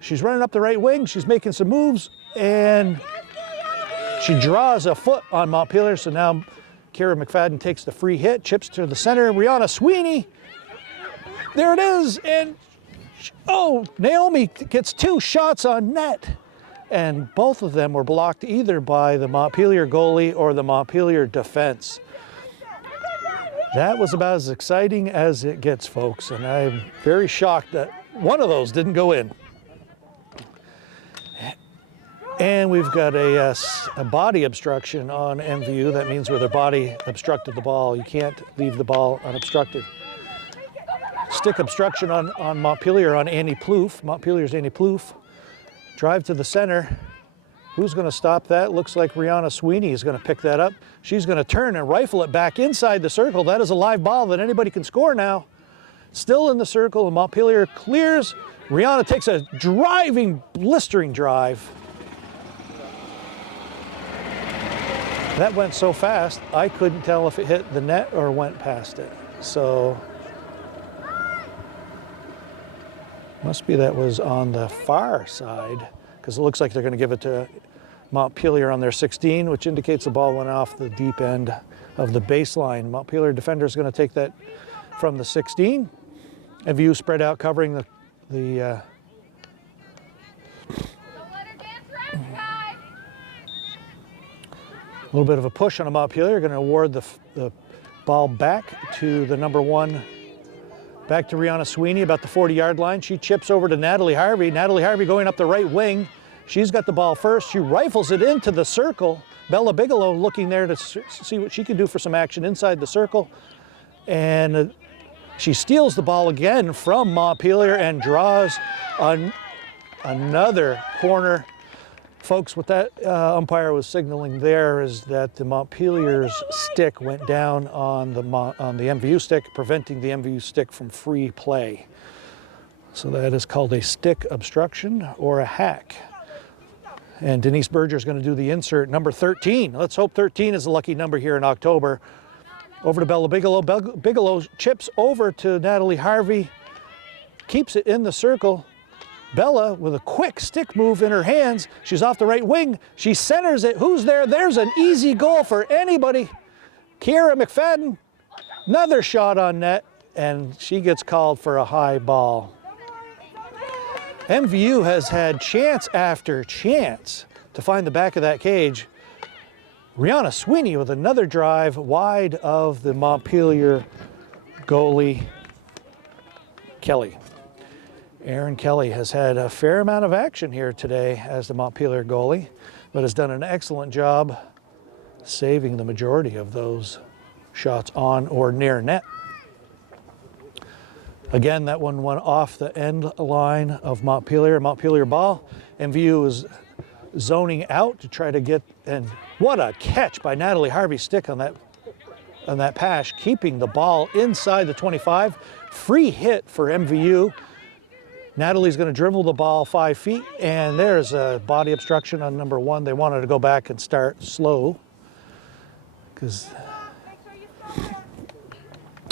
She's running up the right wing. She's making some moves, and she draws a foot on Montpelier. So now Kara McFadden takes the free hit, chips to the center. Rihanna Sweeney. There it is, and oh, Naomi gets two shots on net, and both of them were blocked either by the Montpelier goalie or the Montpelier defense. That was about as exciting as it gets, folks, and I'm very shocked that one of those didn't go in. And we've got a body obstruction on MVU. That means where their body obstructed the ball. You can't leave the ball unobstructed. Stick obstruction on Montpelier on Annie Plouffe. Montpelier's Annie Plouffe. Drive to the center. Who's going to stop that? Looks like Rihanna Sweeney is going to pick that up. She's going to turn and rifle it back inside the circle. That is a live ball that anybody can score now. Still in the circle, and Montpelier clears. Rihanna takes a driving, blistering drive. That went so fast, I couldn't tell if it hit the net or went past it. So, must be that was on the far side, because it looks like they're going to give it to Montpelier on their 16, which indicates the ball went off the deep end of the baseline. Montpelier defender is going to take that from the 16. MVU spread out covering the a little bit of a push on a Montpelier. Going to award the ball back to the number 1, back to Rihanna Sweeney about the 40-yard line. She chips over to Natalie Harvey. Natalie Harvey going up the right wing. She's got the ball first. She rifles it into the circle. Bella Bigelow looking there to see what she can do for some action inside the circle. And she steals the ball again from Montpelier and draws another corner. Folks, what that umpire was signaling there is that the Montpelier's stick went down on the MVU stick, preventing the MVU stick from free play. So that is called a stick obstruction or a hack. And Denise Berger is going to do the insert, number 13. Let's hope 13 is a lucky number here in October. Over to Bella Bigelow. Bigelow chips over to Natalie Harvey, keeps it in the circle. Bella with a quick stick move in her hands. She's off the right wing. She centers it. Who's there? There's an easy goal for anybody. Kiera McFadden, another shot on net, and she gets called for a high ball. MVU has had chance after chance to find the back of that cage. Rihanna Sweeney with another drive wide of the Montpelier goalie, Kelly. Aaron Kelly has had a fair amount of action here today as the Montpelier goalie, but has done an excellent job saving the majority of those shots on or near net. Again, that one went off the end line of Montpelier ball. MVU is zoning out to try to get, and what a catch by Natalie Harvey's stick on that pass, keeping the ball inside the 25. Free hit for MVU. Natalie's going to dribble the ball 5 feet, and there's a body obstruction on number 1. They wanted to go back and start slow because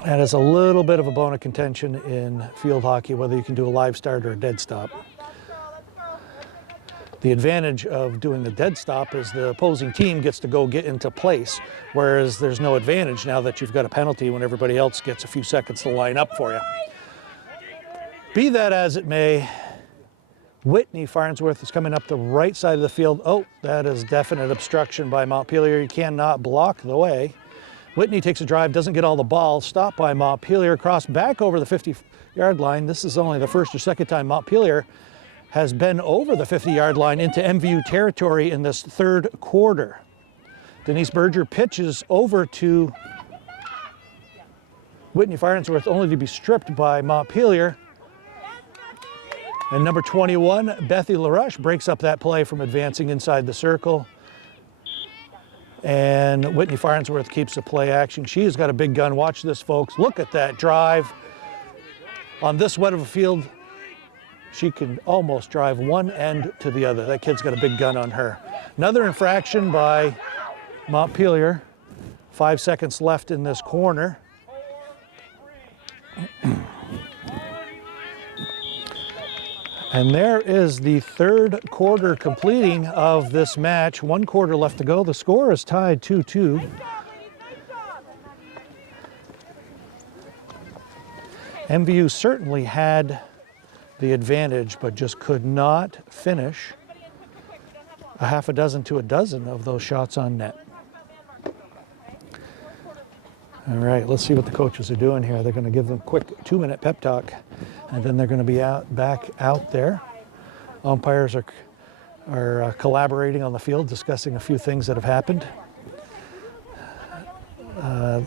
that is a little bit of a bone of contention in field hockey, whether you can do a live start or a dead stop. The advantage of doing the dead stop is the opposing team gets to go get into place, whereas there's no advantage now that you've got a penalty when everybody else gets a few seconds to line up for you. Be that as it may, Whitney Farnsworth is coming up the right side of the field. Oh, that is definite obstruction by Montpelier. You cannot block the way. Whitney takes a drive, doesn't get all the ball, stopped by Montpelier, cross back over the 50-yard line. This is only the first or second time Montpelier has been over the 50-yard line into MVU territory in this third quarter. Denise Berger pitches over to Whitney Farnsworth, only to be stripped by Montpelier. And number 21, Bethy LaRush, breaks up that play from advancing inside the circle. And Whitney Farnsworth keeps the play action. She's got a big gun. Watch this, folks. Look at that drive. On this wet of a field, she can almost drive one end to the other. That kid's got a big gun on her. Another infraction by Montpelier. 5 seconds left in this corner. And there is the third quarter completing of this match. 1 quarter left to go. The score is tied 2-2. MVU certainly had the advantage, but just could not finish a half a dozen to a dozen of those shots on net. All right, let's see what the coaches are doing here. They're going to give them a quick 2-minute pep talk, and then they're going to be back out there. Umpires are collaborating on the field, discussing a few things that have happened.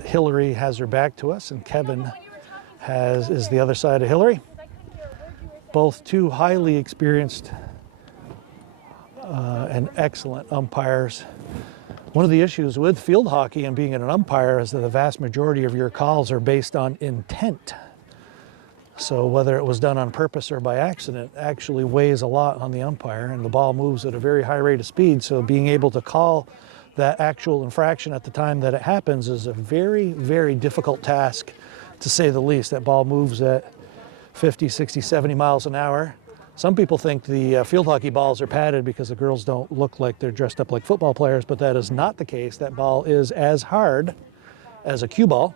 Hillary has her back to us, and Kevin is the other side of Hillary. Both two highly experienced and excellent umpires. One of the issues with field hockey and being an umpire is that the vast majority of your calls are based on intent. So whether it was done on purpose or by accident actually weighs a lot on the umpire, and the ball moves at a very high rate of speed. So being able to call that actual infraction at the time that it happens is a very, very difficult task, to say the least. That ball moves at 50, 60, 70 miles an hour. Some people think the field hockey balls are padded because the girls don't look like they're dressed up like football players, but that is not the case. That ball is as hard as a cue ball,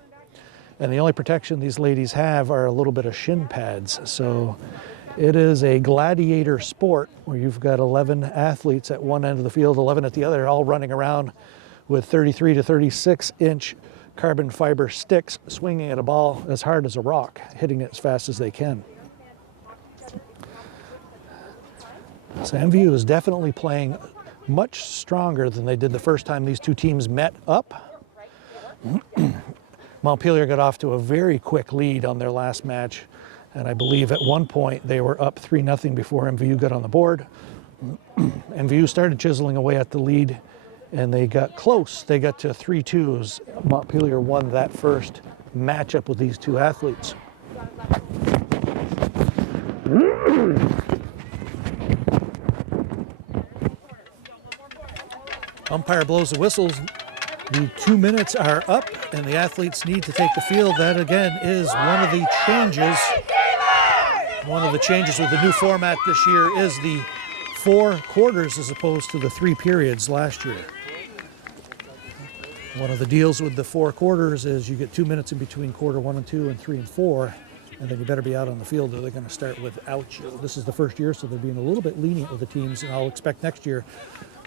and the only protection these ladies have are a little bit of shin pads. So it is a gladiator sport where you've got 11 athletes at one end of the field, 11 at the other, all running around with 33 to 36 inch carbon fiber sticks, swinging at a ball as hard as a rock, hitting it as fast as they can. So MVU is definitely playing much stronger than they did the first time these two teams met up. Montpelier got off to a very quick lead on their last match, and I believe at one point they were up 3-0 before MVU got on the board. MVU started chiseling away at the lead, and they got close. They got to 3-2. Montpelier won that first matchup with these two athletes. Umpire blows the whistles. The 2 minutes are up, and the athletes need to take the field. That, again, is one of the changes. One of the changes with the new format this year is the 4 quarters as opposed to the 3 periods last year. One of the deals with the 4 quarters is you get 2 minutes in between quarter 1 and 2 and 3 and 4, and then you better be out on the field or they're going to start without you. This is the first year, so they're being a little bit lenient with the teams, and I'll expect next year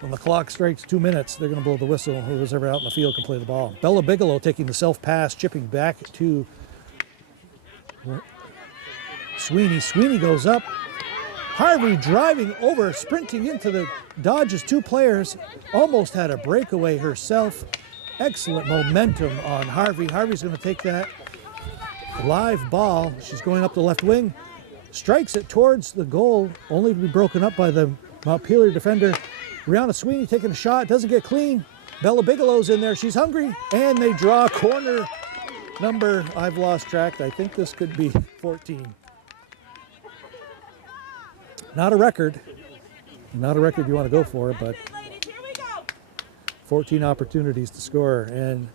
when the clock strikes 2 minutes, they're going to blow the whistle. Whoever's ever out in the field can play the ball. Bella Bigelow taking the self-pass, chipping back to Sweeney. Sweeney goes up. Harvey driving over, sprinting into the dodges 2 players. Almost had a breakaway herself. Excellent momentum on Harvey. Harvey's going to take that live ball. She's going up the left wing. Strikes it towards the goal, only to be broken up by the Montpelier defender. Rihanna Sweeney taking a shot, doesn't get clean. Bella Bigelow's in there, she's hungry, and they draw a corner number, I've lost track, I think this could be 14. Not a record you want to go for, but 14 opportunities to score, and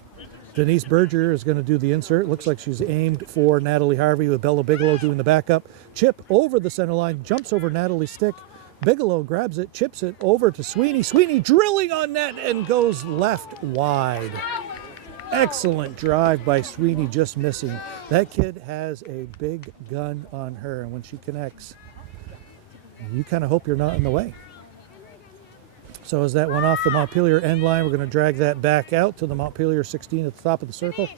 Denise Berger is going to do the insert. Looks like she's aimed for Natalie Harvey with Bella Bigelow doing the backup. Chip over the center line, jumps over Natalie's stick. Bigelow grabs it, chips it over to Sweeney. Sweeney drilling on net and goes left wide. Excellent drive by Sweeney, just missing. That kid has a big gun on her, and when she connects, you kind of hope you're not in the way. So as that went off the Montpelier end line, we're going to drag that back out to the Montpelier 16 at the top of the circle.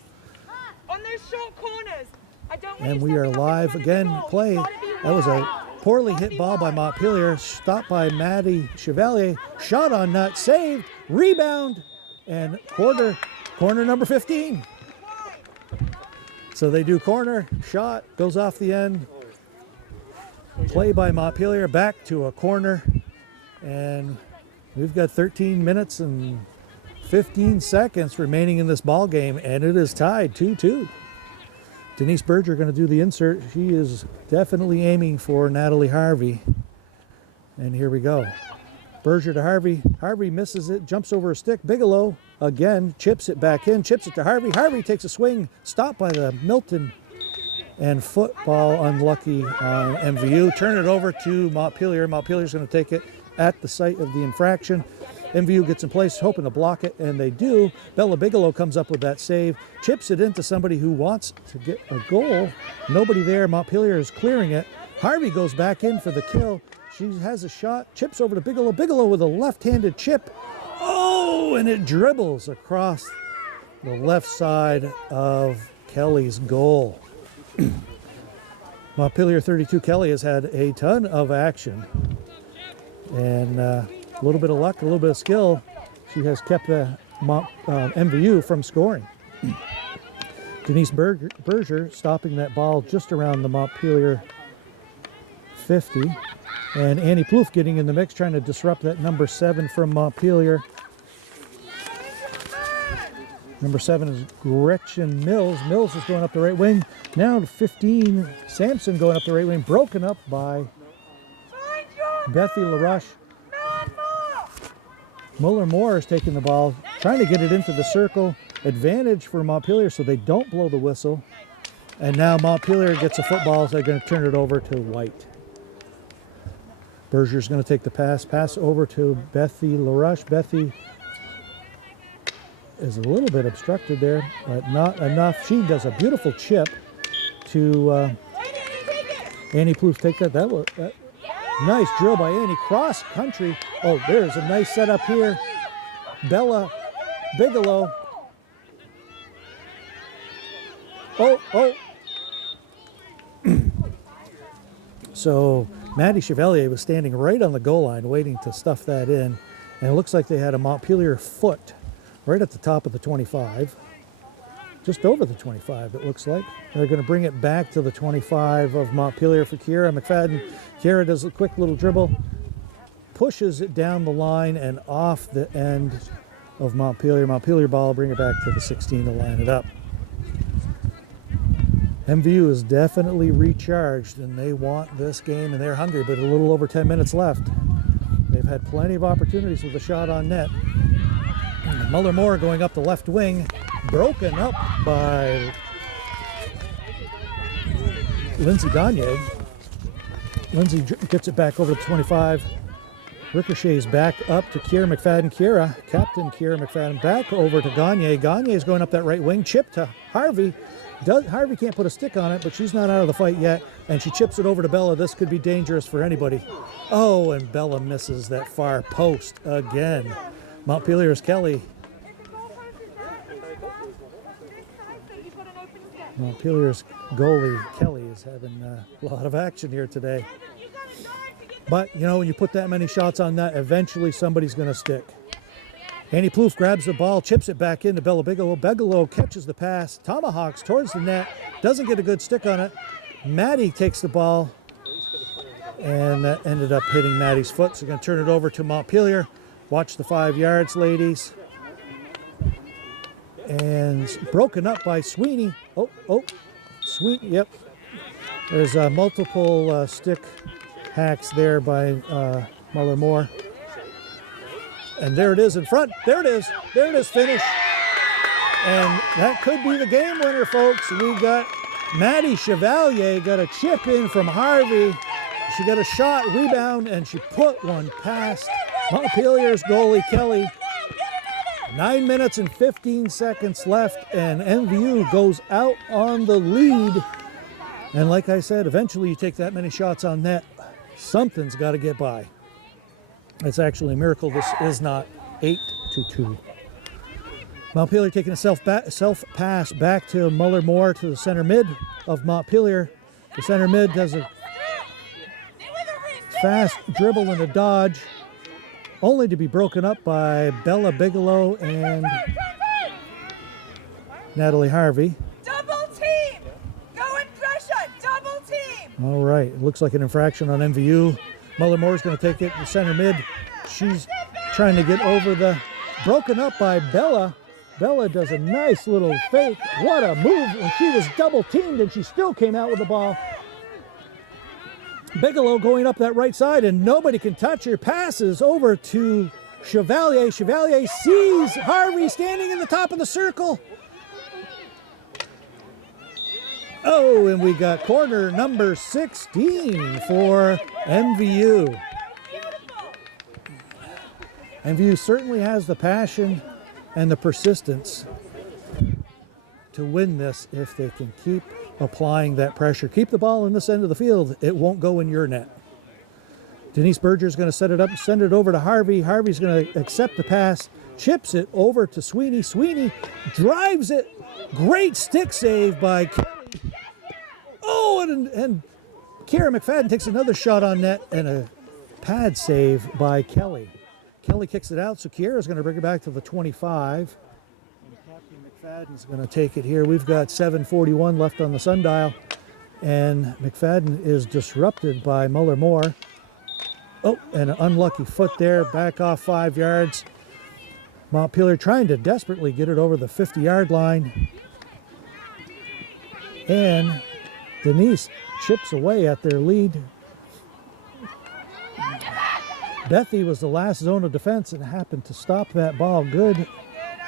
On those short corners, I don't want And you we are stepping up in live front of the again. goal. Play. You've gotta be That was a wide. poorly hit ball by Montpelier. Stopped by Maddie Chevalier. Shot on net. Saved. Rebound. And corner number 15. So they do corner. Shot. Goes off the end. Play by Montpelier. Back to a corner. And we've got 13 minutes and 15 seconds remaining in this ball game. And it is tied 2-2. Denise Berger going to do the insert. She is definitely aiming for Natalie Harvey. And here we go. Berger to Harvey. Harvey misses it, jumps over a stick. Bigelow again chips it back in, chips it to Harvey. Harvey takes a swing, stopped by the Milton. And football unlucky on MVU. Turn it over to Montpelier. Montpelier's going to take it at the site of the infraction. MVU gets in place, hoping to block it, and they do. Bella Bigelow comes up with that save, chips it into somebody who wants to get a goal. Nobody there. Montpelier is clearing it. Harvey goes back in for the kill. She has a shot, chips over to Bigelow. Bigelow with a left-handed chip. Oh, and it dribbles across the left side of Kelly's goal. Montpelier 32 Kelly has had a ton of action. And a little bit of luck, a little bit of skill, she has kept the MVU from scoring. Denise Berger stopping that ball just around the Montpelier 50. And Annie Plouffe getting in the mix, trying to disrupt that number 7 from Montpelier. Number 7 is Gretchen Mills. Mills is going up the right wing. Now to 15, Sampson going up the right wing, broken up by Bethy LaRoche. Muller-Moore is taking the ball, trying to get it into the circle. Advantage for Montpelier so they don't blow the whistle. And now Montpelier gets a football, so they're going to turn it over to White. Berger's going to take the pass over to Bethy LaRoche. Bethy is a little bit obstructed there, but not enough. She does a beautiful chip to Annie Plouffe. Take that. That was nice drill by Annie. Cross country. Oh, there's a nice setup here. Bella Bigelow. Oh. So Maddie Chevalier was standing right on the goal line waiting to stuff that in. And it looks like they had a Montpelier foot right at the top of the 25. Just over the 25, it looks like. They're going to bring it back to the 25 of Montpelier for Kiera McFadden. Kiera does a quick little dribble, pushes it down the line and off the end of Montpelier. Montpelier ball, bring it back to the 16 to line it up. MVU is definitely recharged, and they want this game, and they're hungry, but a little over 10 minutes left. They've had plenty of opportunities with a shot on net. Muller-Moore going up the left wing, broken up by Lindsay Gagne. Lindsay gets it back over to 25. Ricochets back up to Kiera McFadden. Captain Kiera McFadden back over to Gagne. Gagne is going up that right wing. Chip to Harvey. Harvey can't put a stick on it, but she's not out of the fight yet. And she chips it over to Bella. This could be dangerous for anybody. Oh, and Bella misses that far post again. Montpelier's Kelly. Montpelier's goalie, Kelly, is having a lot of action here today. But, you know, when you put that many shots on net, eventually somebody's going to stick. Annie Plouffe grabs the ball, chips it back into Bella Bigelow. Bigelow catches the pass, tomahawks towards the net, doesn't get a good stick on it. Maddie takes the ball, and that ended up hitting Maddie's foot. So going to turn it over to Montpelier. Watch the 5 yards, ladies. And broken up by Sweeney. Oh, Sweeney, yep. There's multiple stick hacks there by Muller-Moore. And there it is in front. There it is. There it is, finish. And that could be the game winner, folks. We got Maddie Chevalier got a chip in from Harvey. She got a shot, rebound, and she put one past Montpelier's goalie, Kelly. 9 minutes and 15 seconds left, and MVU goes out on the lead. And like I said, eventually you take that many shots on net, something's got to get by. It's actually a miracle this is not 8-2. Montpelier taking a self pass back to Muller-Moore to the center mid of Montpelier. The center mid does a fast dribble and a dodge, only to be broken up by Bella Bigelow and Natalie Harvey. Double team! Go in pressure! Double team! All right, it looks like an infraction on MVU. Muller-Moore's going to take it to center mid. She's trying to get over the... Broken up by Bella. Bella does a nice little fake. What a move when she was double teamed and she still came out with the ball. Bigelow going up that right side and nobody can touch her. Passes over to Chevalier. Chevalier sees Harvey standing in the top of the circle. Oh, and we got corner number 16 for MVU. MVU certainly has the passion and the persistence to win this if they can keep applying that pressure. Keep the ball in this end of the field. It won't go in your net. Denise Berger is going to set it up, send it over to Harvey. Harvey's going to accept the pass, chips it over to Sweeney. Sweeney drives it. Great stick save by Kelly. Oh, and Kira McFadden takes another shot on net and a pad save by Kelly. Kelly kicks it out, so Kiera's going to bring it back to the 25. And Captain McFadden's going to take it here. We've got 7:41 left on the sundial, and McFadden is disrupted by Muller-Moore. Oh, and an unlucky foot there, back off 5 yards. Montpelier trying to desperately get it over the 50-yard line. And Denise chips away at their lead. Bethy was the last zone of defense and happened to stop that ball. Good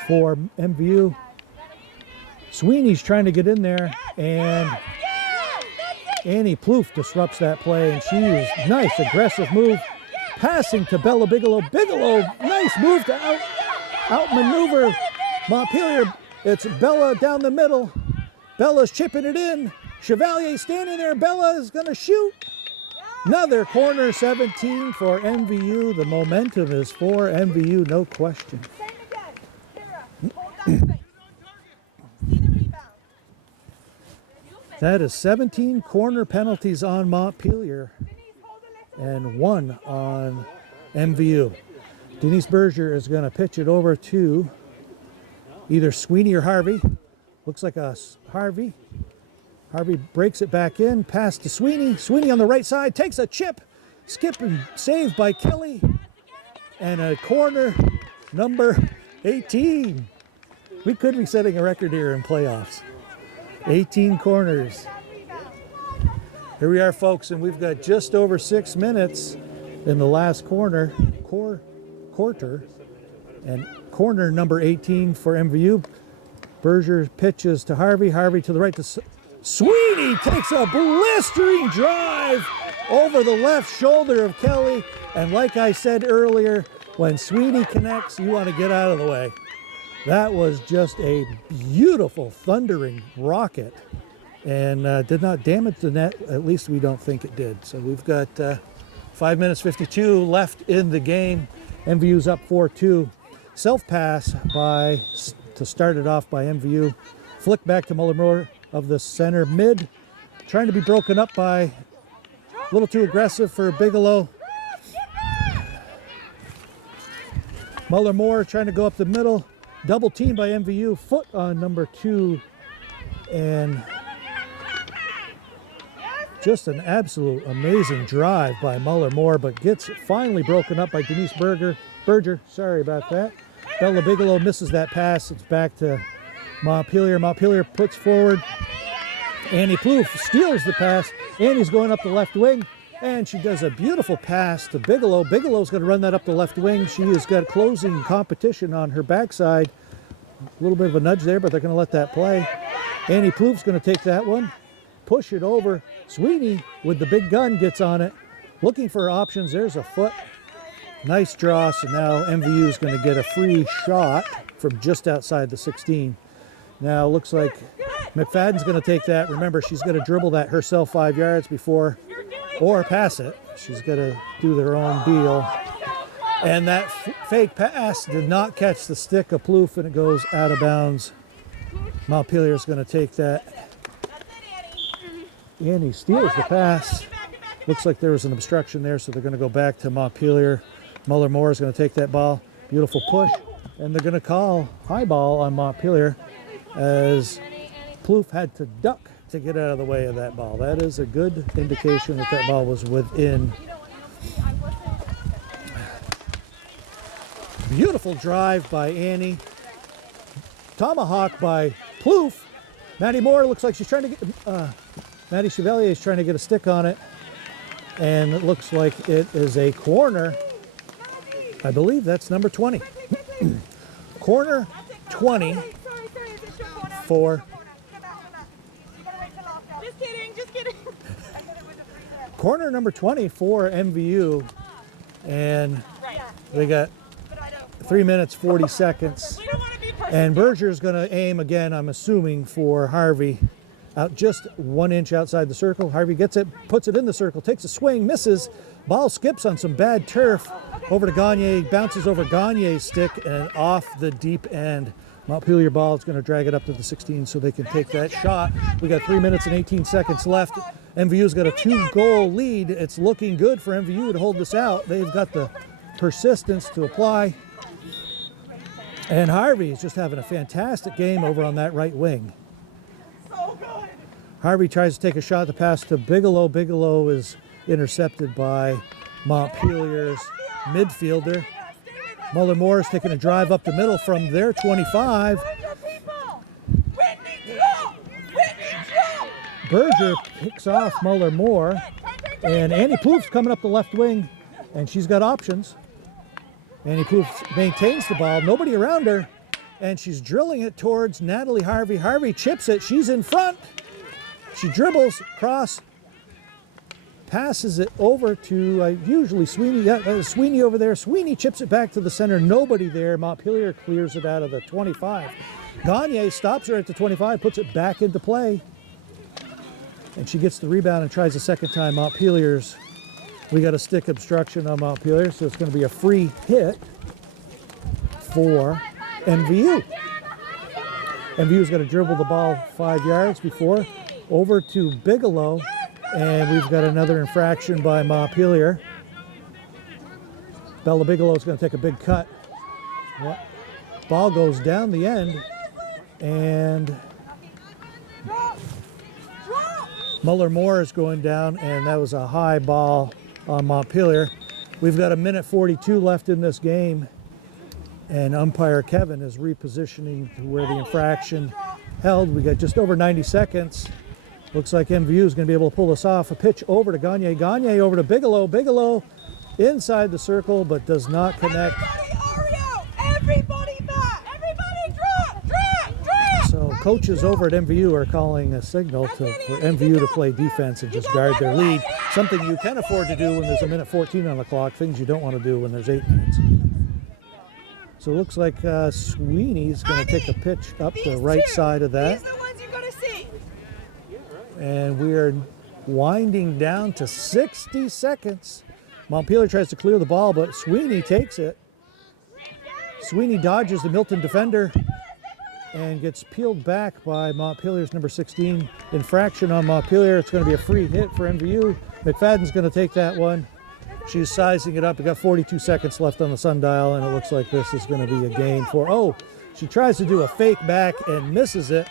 for MVU. Sweeney's trying to get in there, and Annie Plouffe disrupts that play, and she is nice, aggressive move. Passing to Bella Bigelow. Bigelow, nice move to outmaneuver Montpelier. It's Bella down the middle. Bella's chipping it in. Chevalier standing there. Bella is going to shoot. Another corner, 17 for MVU. The momentum is for MVU, no question. Same again. Kira, hold that space. See the rebound. That is 17 corner penalties on Montpelier Denise, hold the left. and 1 on MVU. Denise Berger is going to pitch it over to either Sweeney or Harvey. Looks like a Harvey. Harvey breaks it back in, pass to Sweeney. Sweeney on the right side takes a chip. Skip and save by Kelly. And a corner, number 18. We could be setting a record here in playoffs. 18 corners. Here we are, folks, and we've got just over 6 minutes in the last quarter. And corner number 18 for MVU. Berger pitches to Harvey. Harvey to the right to Sweeney takes a blistering drive over the left shoulder of Kelly. And like I said earlier, when Sweeney connects, you want to get out of the way. That was just a beautiful thundering rocket and did not damage the net. At least we don't think it did. So we've got 5 minutes 52 left in the game. MVU's up 4-2. Self-pass to start it off by MVU. Flick back to Muller-Moore of the center mid. Trying to be broken up by a little too aggressive for Bigelow. Muller-Moore trying to go up the middle. Double team by MVU. Foot on number 2. And Just an absolute amazing drive by Muller-Moore, but gets finally broken up by Denise Berger. Sorry about that. Bella Bigelow misses that pass. It's back to Montpelier. Montpelier puts forward. Annie Plouffe steals the pass. Annie's going up the left wing, and she does a beautiful pass to Bigelow. Bigelow's going to run that up the left wing. She has got closing competition on her backside. A little bit of a nudge there, but they're going to let that play. Annie Plouffe's going to take that one, push it over. Sweeney with the big gun gets on it, looking for options. There's a foot. Nice draw, so now MVU is going to get a free shot from just outside the 16. Now looks like McFadden's going to take that. Remember, she's going to dribble that herself 5 yards before, or pass it. She's going to do their own deal. And that fake pass did not catch the stick of Plouffe, and it goes out of bounds. Montpelier is going to take that. Annie steals the pass. Looks like there was an obstruction there, so they're going to go back to Montpelier. Muller-Moore is going to take that ball. Beautiful push. And they're going to call high ball on Montpelier as Plouffe had to duck to get out of the way of that ball. That is a good indication that that ball was within. Beautiful drive by Annie. Tomahawk by Plouffe. Maddie Moore looks like she's trying to get, Maddie Chevalier is trying to get a stick on it. And it looks like it is a corner. I believe that's number 20. Corner 20 for. Just kidding. Corner number 20 for MVU. And they got 3 minutes, 40 seconds. And Berger's going to aim again, I'm assuming, for Harvey. Out just 1 inch outside the circle. Harvey gets it, puts it in the circle, takes a swing, misses. Ball skips on some bad turf. Over to Gagne, bounces over Gagne's stick and off the deep end. Montpelier ball is going to drag it up to the 16 so they can take that shot. We got 3 minutes and 18 seconds left. MVU's got a 2-goal lead. It's looking good for MVU to hold this out. They've got the persistence to apply. And Harvey is just having a fantastic game over on that right wing. Harvey tries to take a shot to pass to Bigelow. Bigelow is intercepted by Montpelier's midfielder. Muller-Moore is taking a drive up the middle from their 25. Berger picks off Muller-Moore. And Annie Plouffe's coming up the left wing, and she's got options. Annie Plouffe maintains the ball. Nobody around her. And she's drilling it towards Natalie Harvey. Harvey chips it. She's in front. She dribbles across, passes it over to usually Sweeney. Sweeney over there. Sweeney chips it back to the center. Nobody there. Montpelier clears it out of the 25. Gagne stops her at the 25, puts it back into play. And she gets the rebound and tries a second time. Montpelier's, we got a stick obstruction on Montpelier, so it's going to be a free hit for MVU. MVU's got to dribble the ball 5 yards before. Over to Bigelow, and we've got another infraction by Montpelier. Bella Bigelow is going to take a big cut. Ball goes down the end, and Muller-Moore is going down, and that was a high ball on Montpelier. We've got 1:42 left in this game, and umpire Kevin is repositioning to where the infraction held. We got just over 90 seconds. Looks like MVU is going to be able to pull this off. A pitch over to Gagne. Gagne over to Bigelow. Bigelow inside the circle, but does not connect. Everybody back! Everybody drop! So coaches over at MVU are calling a signal for MVU to play defense and just guard their lead. Something you can afford to do when there's 1:14 on the clock. Things you don't want to do when there's 8 minutes. So it looks like Sweeney's going to take a pitch up the right side of that. And we are winding down to 60 seconds. Montpelier tries to clear the ball, but Sweeney takes it. Sweeney dodges the Milton defender and gets peeled back by Montpelier's number 16. Infraction on Montpelier. It's going to be a free hit for MVU. McFadden's going to take that one. She's sizing it up. We got 42 seconds left on the sundial, and it looks like this is going to be a gain for. Oh, she tries to do a fake back and misses it.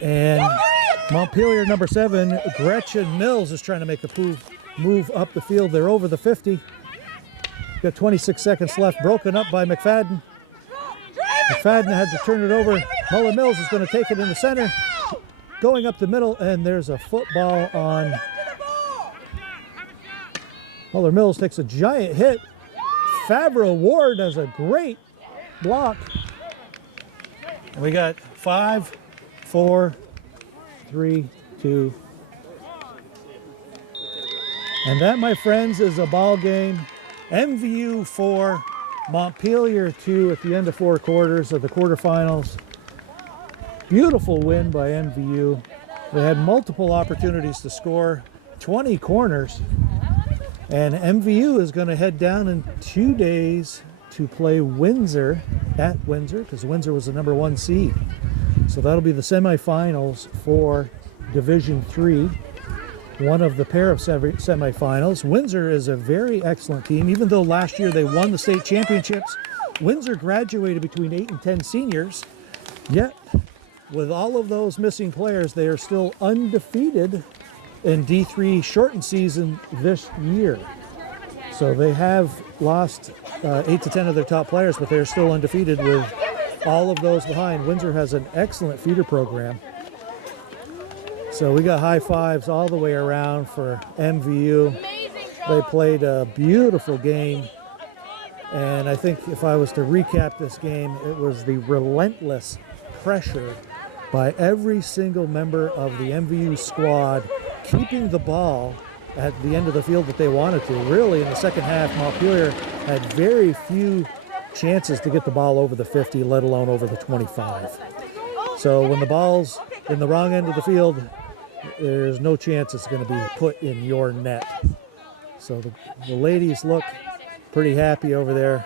And Montpelier number 7, Gretchen Mills is trying to make a move up the field. They're over the 50. Got 26 seconds left, broken up by McFadden. McFadden had to turn it over. Muller Mills is going to take it in the center. Going up the middle, and there's a football on. Muller Mills takes a giant hit. Favreau Ward does a great block. And we got 5, 4, 3, 2. And that, my friends, is a ball game. MVU 4, Montpelier 2 at the end of 4 quarters of the quarterfinals. Beautiful win by MVU. They had multiple opportunities to score, 20 corners. And MVU is going to head down in 2 days to play Windsor at Windsor, because Windsor was the number 1 seed. So that'll be the semifinals for Division 3, one of the pair of semifinals. Windsor is a very excellent team. Even though last year they won the state championships, Windsor graduated between 8 and 10 seniors. Yet, with all of those missing players, they are still undefeated in D3 shortened season this year. So they have lost 8 to 10 of their top players, but they're still undefeated with all of those behind. Windsor has an excellent feeder program. So we got high fives all the way around for MVU. They played a beautiful game. And I think if I was to recap this game, it was the relentless pressure by every single member of the MVU squad keeping the ball at the end of the field that they wanted to. Really, in the second half, Montpelier had very few chances to get the ball over the 50, let alone over the 25. So when the ball's in the wrong end of the field, there's no chance it's going to be put in your net. So the ladies look pretty happy over there.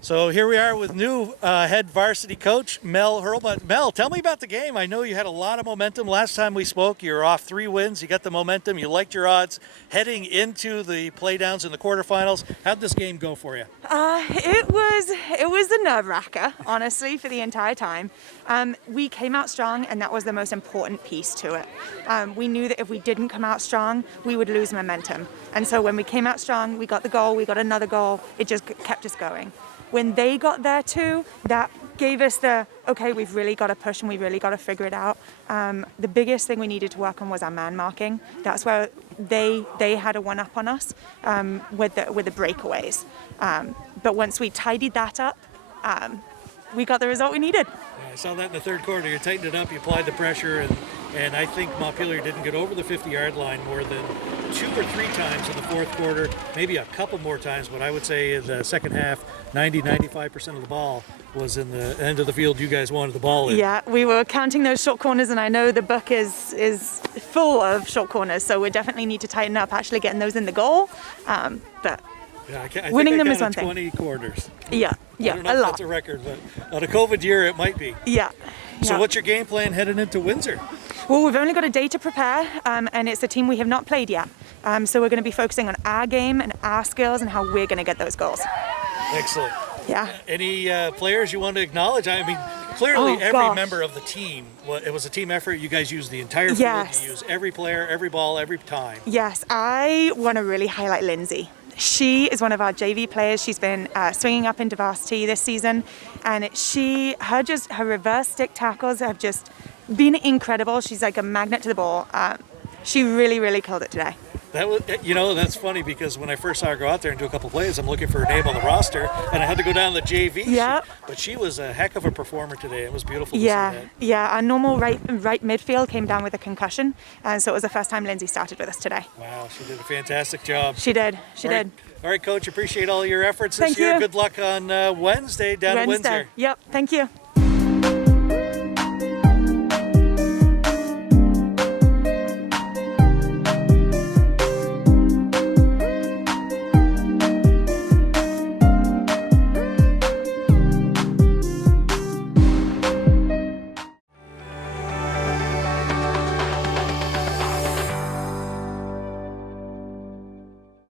So here we are with new head varsity coach, Mel Hurlbut. Mel, tell me about the game. I know you had a lot of momentum. Last time we spoke, you were off 3 wins. You got the momentum. You liked your odds heading into the playdowns in the quarterfinals. How'd this game go for you? It was a nerve-wracker, honestly, for the entire time. We came out strong, and that was the most important piece to it. We knew that if we didn't come out strong, we would lose momentum. And so when we came out strong, we got the goal, we got another goal. It just kept us going. When they got there too, that gave us okay, we've really got to push and we really got to figure it out. The biggest thing we needed to work on was our man marking. That's where they had a one-up on us with the breakaways. But once we tidied that up, we got the result we needed. Yeah, I saw that in the third quarter. You tightened it up, you applied the pressure, and I think Montpelier didn't get over the 50-yard line more than 2 or 3 times in the fourth quarter, maybe a couple more times, but I would say in the second half, 90-95% of the ball was in the end of the field you guys wanted the ball in. Yeah, we were counting those short corners, and I know the book is full of short corners, so we definitely need to tighten up actually getting those in the goal. But yeah, I winning them I is one thing. 20 quarters. Yeah, I don't know a if lot. that's a record, but on a COVID year, it might be. Yeah. So what's your game plan heading into Windsor? Well, we've only got a day to prepare, and it's a team we have not played yet. So we're going to be focusing on our game and our skills and how we're going to get those goals. Excellent. Yeah. Any players you want to acknowledge? I mean, clearly every member of the team, it was a team effort. You guys used the entire field. Yes. You used every player, every ball, every time. Yes, I want to really highlight Lindsay. She is one of our JV players. She's been swinging up into varsity this season, and her reverse stick tackles have just been incredible. She's like a magnet to the ball. She really, really killed it today. That was, that's funny because when I first saw her go out there and do a couple plays, I'm looking for her name on the roster, and I had to go down to the JV. Yeah. But she was a heck of a performer today. It was beautiful to see Yeah, that. yeah. Our normal right midfield came down with a concussion, and so it was the first time Lindsay started with us today. Wow, she did a fantastic job. She did. She did. All right, Coach, appreciate all your efforts this Thank year. you. Good luck on Wednesday down at Windsor. Yep, thank you.